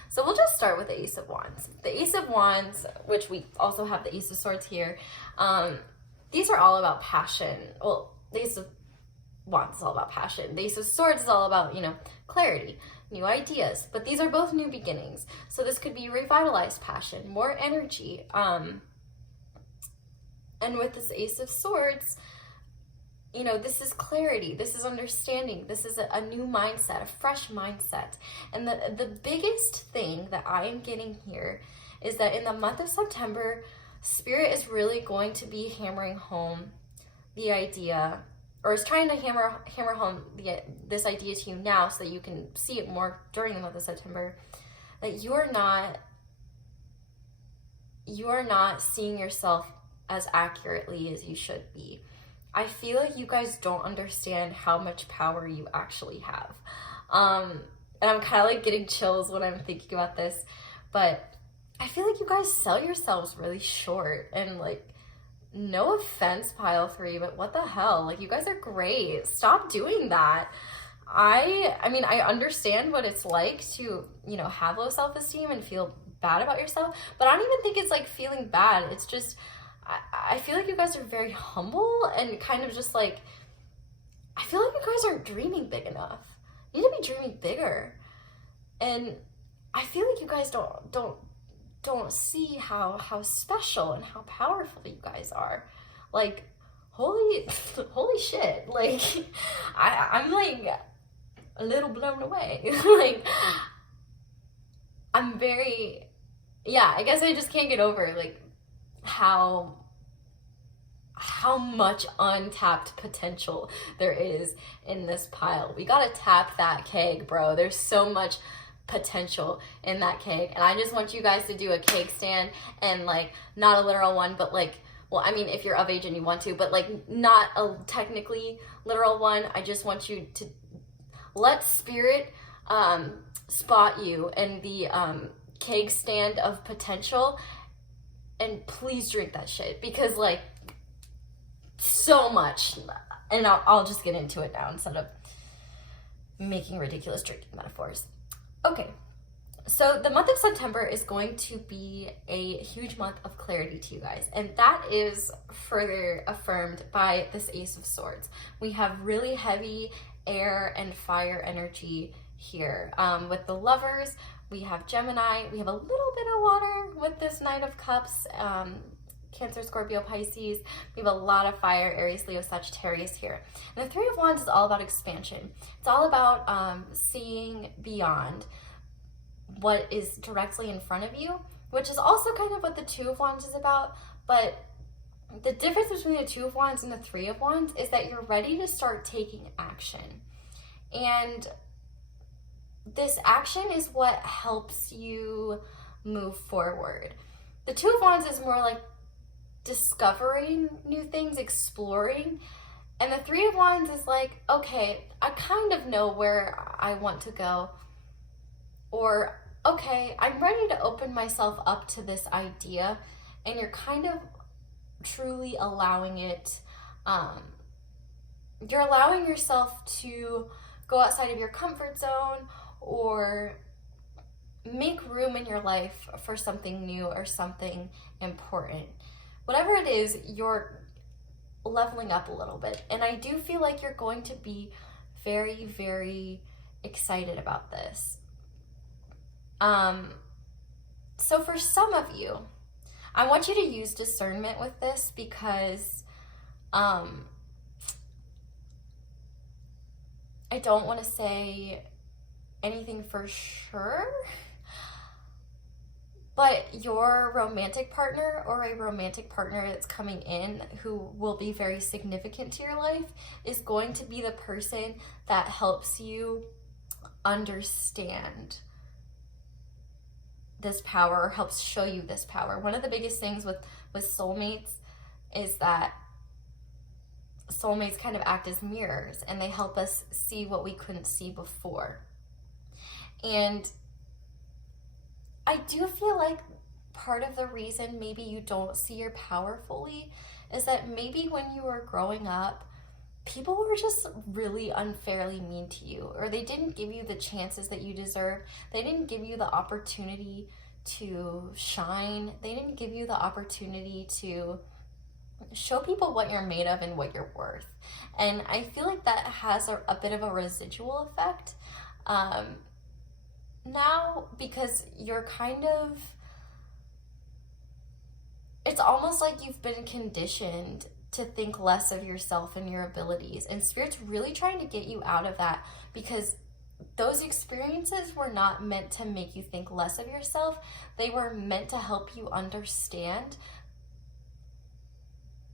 So we'll just start with the Ace of Wands. The Ace of Wands, which we also have the Ace of Swords here, these are all about passion. Well, the Ace of Wands is all about passion. The Ace of Swords is all about, clarity, new ideas. But these are both new beginnings. So this could be revitalized passion, more energy. And with this Ace of Swords, this is clarity, this is understanding, this is a new mindset, a fresh mindset. And the biggest thing that I am getting here is that in the month of September, Spirit is really going to be hammering home the idea, or is trying to hammer home this idea to you now so that you can see it more during the month of September, that you are not seeing yourself as accurately as you should be. I feel like you guys don't understand how much power you actually have. And I'm kind of getting chills when I'm thinking about this, but I feel like you guys sell yourselves really short, and no offense, pile 3, but what the hell? You guys are great. Stop doing that. I mean, I understand what it's like to, have low self-esteem and feel bad about yourself, but I don't even think it's feeling bad. It's just, I feel like you guys are very humble and kind of just I feel like you guys aren't dreaming big enough. You need to be dreaming bigger. And I feel like you guys don't see how special and how powerful you guys are. Holy shit. I'm a little blown away. I'm very, I guess I just can't get over how much untapped potential there is in this pile. We gotta tap that keg, bro. There's so much potential in that keg, and I just want you guys to do a keg stand, and not a literal one, but well, I mean, if you're of age and you want to, but not a technically literal one. I just want you to let Spirit spot you in the keg stand of potential. And please drink that shit, because so much, and I'll just get into it now instead of making ridiculous drinking metaphors. Okay, so the month of September is going to be a huge month of clarity to you guys, and that is further affirmed by this Ace of Swords. We have really heavy air and fire energy here. With the Lovers, we have Gemini, we have a little bit of water with this Knight of Cups, Cancer, Scorpio, Pisces. We have a lot of fire, Aries, Leo, Sagittarius here. And the Three of Wands is all about expansion. It's all about seeing beyond what is directly in front of you, which is also kind of what the Two of Wands is about. But the difference between the Two of Wands and the Three of Wands is that you're ready to start taking action. And this action is what helps you move forward. The Two of Wands is more discovering new things, exploring. And the Three of Wands is okay, I kind of know where I want to go. Or, okay, I'm ready to open myself up to this idea. And you're kind of truly allowing it you're allowing yourself to go outside of your comfort zone or make room in your life for something new or something important. Whatever it is, you're leveling up a little bit. And I do feel like you're going to be very, very excited about this. So for some of you, I want you to use discernment with this because I don't want to say anything for sure, but your romantic partner or a romantic partner that's coming in who will be very significant to your life is going to be the person that helps you understand this power or helps show you this power. One of the biggest things with soulmates is that soulmates kind of act as mirrors and they help us see what we couldn't see before. And I do feel like part of the reason maybe you don't see your power fully is that maybe when you were growing up, people were just really unfairly mean to you, or they didn't give you the chances that you deserved. They didn't give you the opportunity to shine. They didn't give you the opportunity to show people what you're made of and what you're worth. And I feel like that has a bit of a residual effect now, because you're kind of, it's almost like you've been conditioned to think less of yourself and your abilities. And Spirit's really trying to get you out of that, because those experiences were not meant to make you think less of yourself. They were meant to help you understand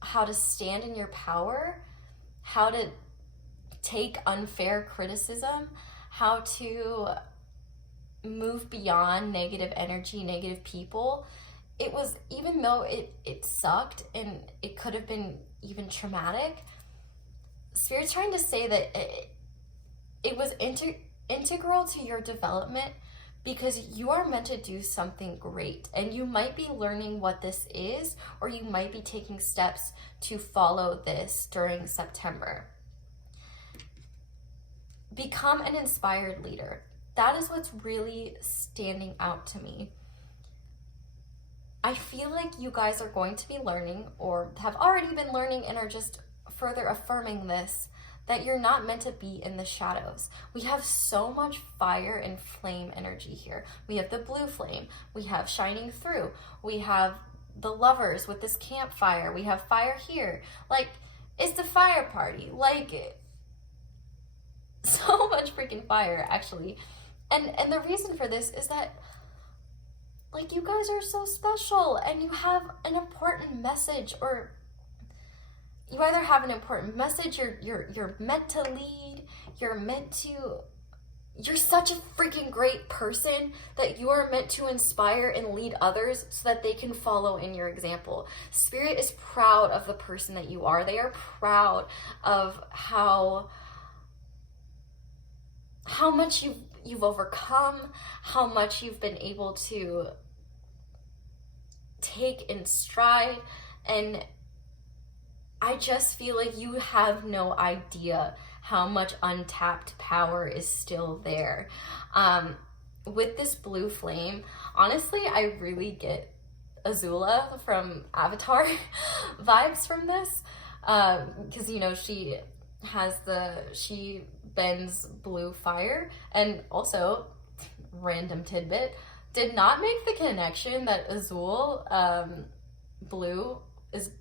how to stand in your power, how to take unfair criticism, how to move beyond negative energy, negative people. It was, even though it sucked and it could have been even traumatic, Spirit's trying to say that it was integral to your development, because you are meant to do something great, and you might be learning what this is, or you might be taking steps to follow this during September. Become an inspired leader. That is what's really standing out to me. I feel like you guys are going to be learning, or have already been learning and are just further affirming this, that you're not meant to be in the shadows. We have so much fire and flame energy here. We have the blue flame. We have shining through. We have the lovers with this campfire. We have fire here. Like, it's the fire party. Like, so much freaking fire, actually. And the reason for this is that, like, you guys are so special and you have an important message, or you either have an important message, you're meant to lead, you're such a freaking great person that you are meant to inspire and lead others so that they can follow in your example. Spirit is proud of the person that you are. They are proud of how much you've overcome, how much you've been able to take in stride, and I just feel like you have no idea how much untapped power is still there. With this blue flame, honestly, I really get Azula from Avatar vibes from this, because, you know, she bends blue fire. And also, random tidbit, did not make the connection that Azul, blue,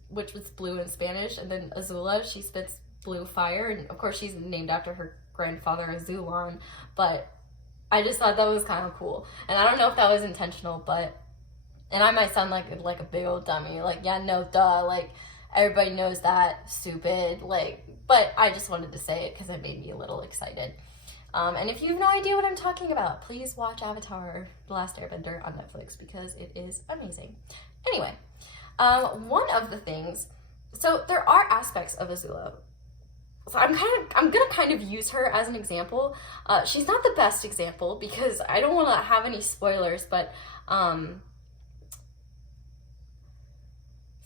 which was blue in Spanish, and then Azula, she spits blue fire, and of course she's named after her grandfather Azulan, but I just thought that was kind of cool. And I don't know if that was intentional, but, and I might sound like a big old dummy, like, yeah, no, duh, like, everybody knows that, stupid, like, but I just wanted to say it because it made me a little excited. And if you have no idea what I'm talking about, please watch Avatar: The Last Airbender on Netflix, because it is amazing. Anyway, one of the things, so there are aspects of Azula. So I'm gonna kind of use her as an example. She's not the best example because I don't want to have any spoilers, but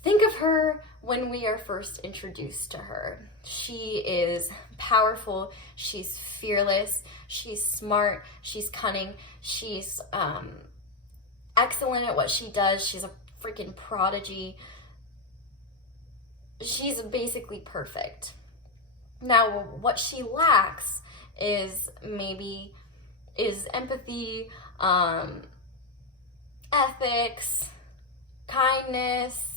think of her when we are first introduced to her. She is powerful, she's fearless, she's smart, she's cunning, she's excellent at what she does, she's a freaking prodigy. She's basically perfect. Now, what she lacks is empathy, ethics, kindness,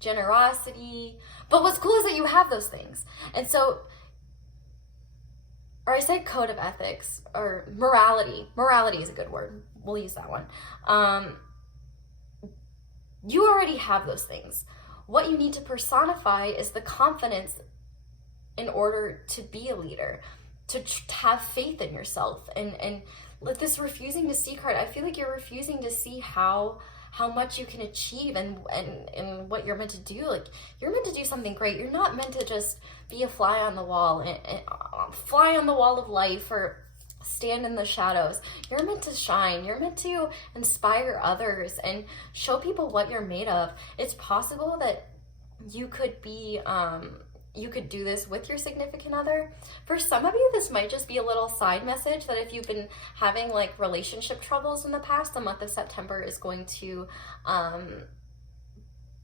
generosity. But what's cool is that you have those things. And so, or I said code of ethics, or morality. Morality is a good word. We'll use that one. You already have those things. What you need to personify is the confidence in order to be a leader, to have faith in yourself. And with this refusing to see card, I feel like you're refusing to see how much you can achieve and what you're meant to do. Like, you're meant to do something great. You're not meant to just be a fly on the wall and fly on the wall of life or stand in the shadows. You're meant to shine. You're meant to inspire others and show people what you're made of. It's possible that you could be you could do this with your significant other. For some of you, this might just be a little side message that if you've been having like relationship troubles in the past, the month of September is going to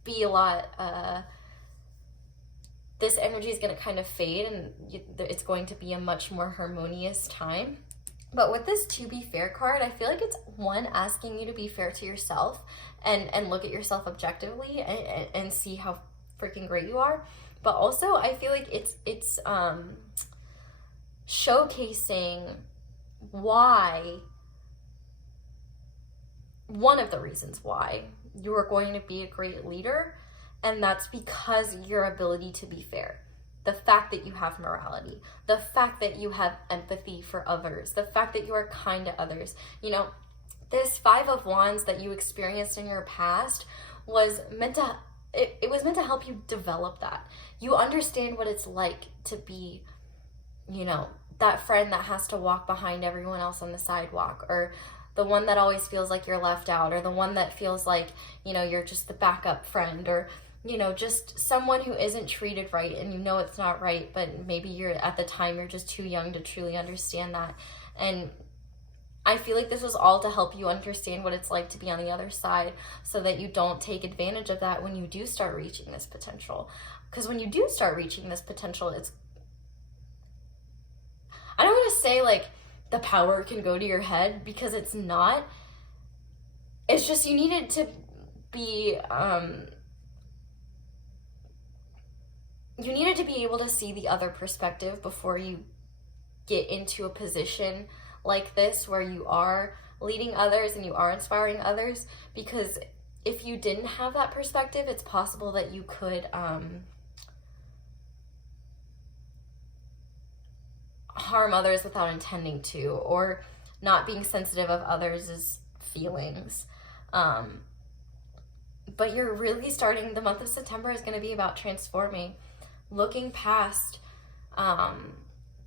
be a lot, this energy is going to kind of fade, and it's going to be a much more harmonious time. But with this to be fair card, I feel like it's one, asking you to be fair to yourself and look at yourself objectively and see how freaking great you are. But also, I feel like it's showcasing why, one of the reasons why you are going to be a great leader, and that's because your ability to be fair. The fact that you have morality, the fact that you have empathy for others, the fact that you are kind to others. You know, this 5 of Wands that you experienced in your past was meant to, it was meant to help you develop that. You understand what it's like to be, you know, that friend that has to walk behind everyone else on the sidewalk, or the one that always feels like you're left out, or the one that feels like, you know, you're just the backup friend, or, you know, just someone who isn't treated right and you know it's not right, but maybe you're at the time you're just too young to truly understand that. And I feel like this was all to help you understand what it's like to be on the other side, so that you don't take advantage of that when you do start reaching this potential. Because when you do start reaching this potential, it's, I don't want to say like the power can go to your head, because it's not. It's just you needed to be, you needed to be able to see the other perspective before you get into a position like this where you are leading others and you are inspiring others. Because if you didn't have that perspective, it's possible that you could harm others without intending to, or not being sensitive of others' feelings. But you're really starting, the month of September is going to be about transforming, looking past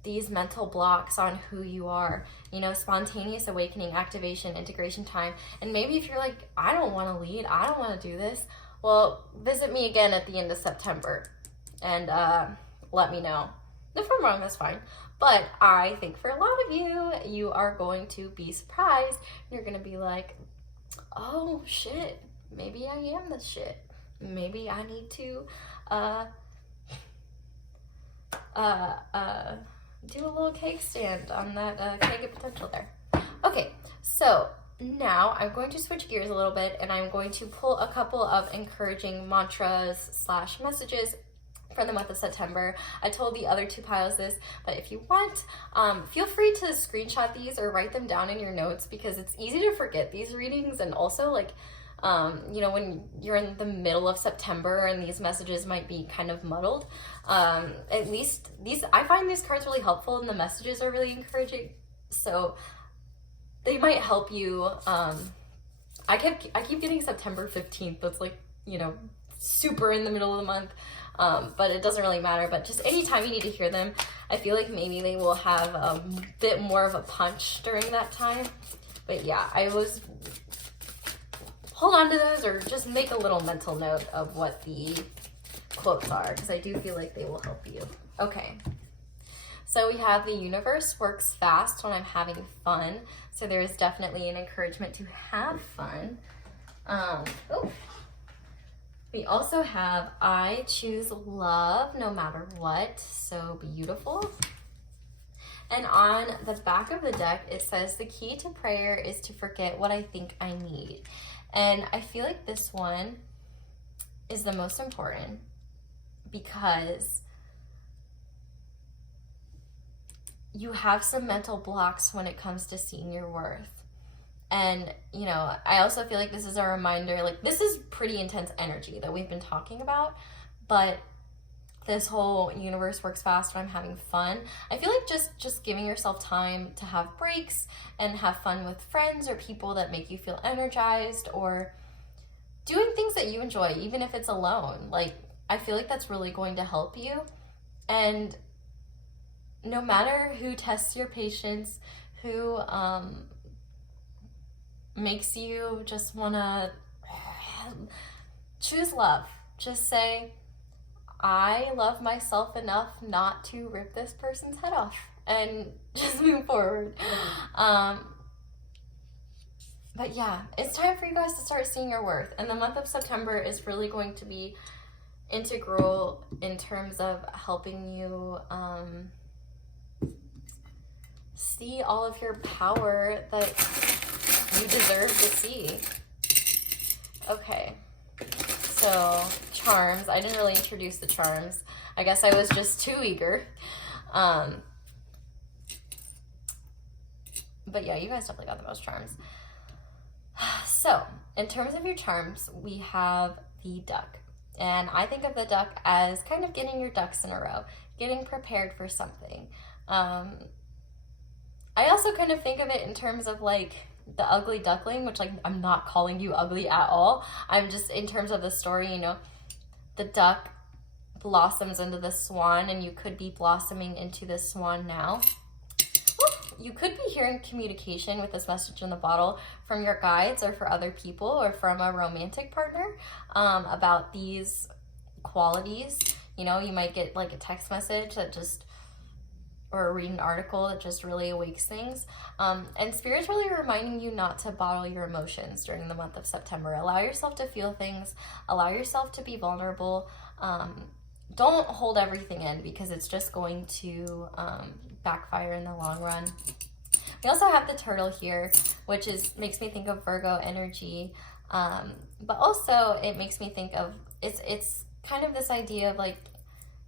these mental blocks on who you are, you know, spontaneous awakening, activation, integration time. And maybe if you're like, I don't want to lead, I don't want to do this, well, visit me again at the end of September and let me know. If I'm wrong, that's fine. But I think for a lot of you, you are going to be surprised. You're going to be like, oh shit, maybe I am the shit. Maybe I need to do a little cake stand on that cake of potential there. Okay, so now I'm going to switch gears a little bit, and I'm going to pull a couple of encouraging mantras / messages for the month of September. I told the other 2 piles this, but if you want, feel free to screenshot these or write them down in your notes, because it's easy to forget these readings. And also, like, you know, when you're in the middle of September and these messages might be kind of muddled, at least these, I find these cards really helpful, and the messages are really encouraging, so they might help you. I keep getting September 15th, that's like, you know, super in the middle of the month, but it doesn't really matter. But just anytime you need to hear them, I feel like maybe they will have a bit more of a punch during that time. But yeah, I was hold on to those or just make a little mental note of what the quotes are, because I do feel like they will help you. Okay. So we have the universe works fast when I'm having fun. So there is definitely an encouragement to have fun. We also have I choose love no matter what. So beautiful. And on the back of the deck, it says the key to prayer is to forget what I think I need. And I feel like this one is the most important because you have some mental blocks when it comes to seeing your worth. And, you know, I also feel like this is a reminder, like this is pretty intense energy that we've been talking about, but this whole universe works fast when I'm having fun. I feel like just giving yourself time to have breaks and have fun with friends or people that make you feel energized, or doing things that you enjoy, even if it's alone. Like, I feel like that's really going to help you. And no matter who tests your patience, who makes you just wanna choose love. Just say, I love myself enough not to rip this person's head off, and just move forward. But yeah, it's time for you guys to start seeing your worth. And the month of September is really going to be integral in terms of helping you see all of your power that you deserve to see. Okay. So, charms. I didn't really introduce the charms. I guess I was just too eager. But yeah, you guys definitely got the most charms. So, in terms of your charms, we have the duck. And I think of the duck as kind of getting your ducks in a row, getting prepared for something. I also kind of think of it in terms of like the ugly duckling, which like I'm not calling you ugly at all. I'm just in terms of the story, you know, the duck blossoms into the swan, and you could be blossoming into the swan now. You could be hearing communication with this message in the bottle from your guides or for other people or from a romantic partner about these qualities. You know, you might get like a text message that just, or read an article that just really awakes things. And Spirit's really reminding you not to bottle your emotions during the month of September. Allow yourself to feel things. Allow yourself to be vulnerable. Don't hold everything in, because it's just going to backfire in the long run. We also have the turtle here, which makes me think of Virgo energy. But also it makes me think of, it's kind of this idea of like,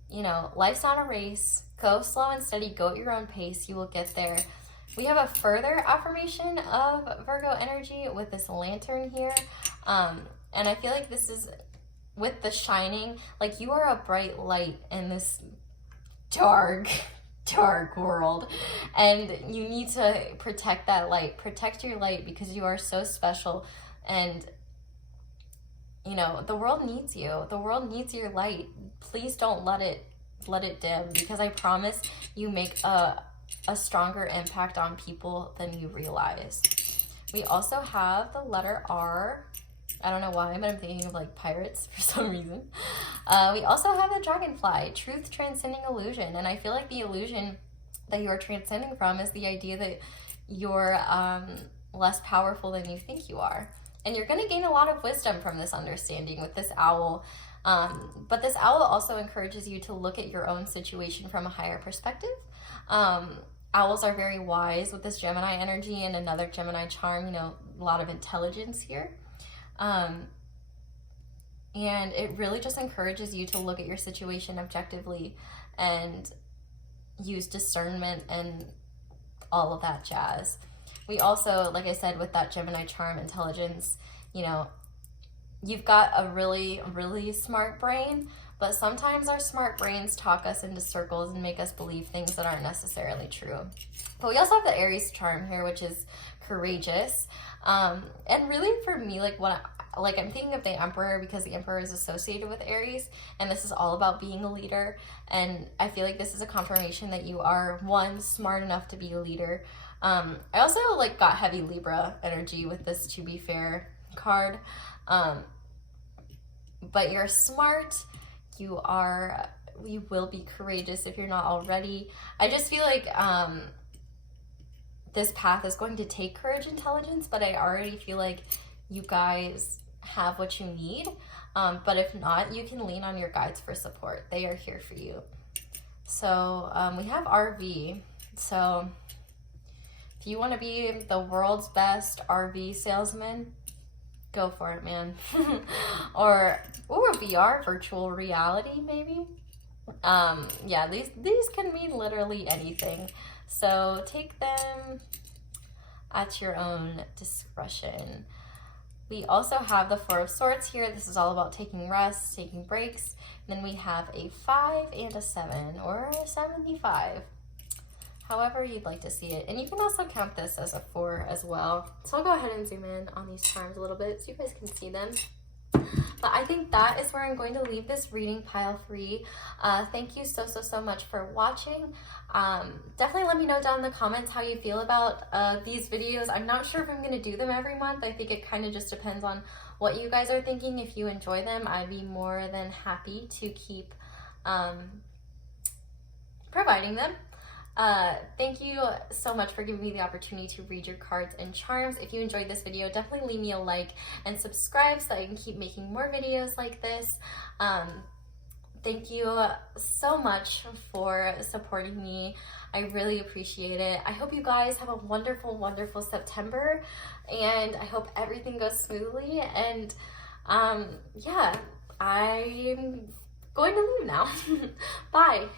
you know, life's not a race. Go slow and steady, go at your own pace, you will get there. We have a further affirmation of Virgo energy with this lantern here. And I feel like this is with the shining, like you are a bright light in this dark world. And you need to protect that light. Protect your light, because you are so special. And, you know, the world needs you. The world needs your light. Please don't let it dim, because I promise you make a stronger impact on people than you realize. We also have the letter R. I don't know why, but I'm thinking of like pirates for some reason. We also have the dragonfly, truth transcending illusion. And I feel like the illusion that you are transcending from is the idea that you're less powerful than you think you are. And you're going to gain a lot of wisdom from this understanding with this owl. But this owl also encourages you to look at your own situation from a higher perspective. Owls are very wise with this Gemini energy, and another Gemini charm, you know, a lot of intelligence here. And it really just encourages you to look at your situation objectively and use discernment and all of that jazz. We also, like I said, with that Gemini charm, intelligence, you know, you've got a really, really smart brain, but sometimes our smart brains talk us into circles and make us believe things that aren't necessarily true. But we also have the Aries charm here, which is courageous. And really for me, I'm thinking of the Emperor, because the Emperor is associated with Aries, and this is all about being a leader. And I feel like this is a confirmation that you are, one, smart enough to be a leader. I also got heavy Libra energy with this to be fair card. But you're smart. You will be courageous if you're not already. I just feel like this path is going to take courage, intelligence, but I already feel like you guys have what you need. But if not, you can lean on your guides for support. They are here for you. So we have RV. So if you want to be the world's best RV salesman, go for it, man. or VR, virtual reality, maybe. Yeah, these can mean literally anything. So take them at your own discretion. We also have the Four of Swords here. This is all about taking rest, taking breaks. And then we have a 5 and a 7, or a 75. However you'd like to see it. And you can also count this as a 4 as well. So I'll go ahead and zoom in on these charms a little bit so you guys can see them. But I think that is where I'm going to leave this reading, pile 3. Thank you so much for watching. Definitely let me know down in the comments how you feel about these videos. I'm not sure if I'm going to do them every month. I think it kind of just depends on what you guys are thinking. If you enjoy them, I'd be more than happy to keep providing them. Thank you so much for giving me the opportunity to read your cards and charms. If you enjoyed this video, definitely leave me a like and subscribe so I can keep making more videos like this. Thank you so much for supporting me. I really appreciate it. I hope you guys have a wonderful September, and I hope everything goes smoothly. And yeah, I'm going to leave now. Bye.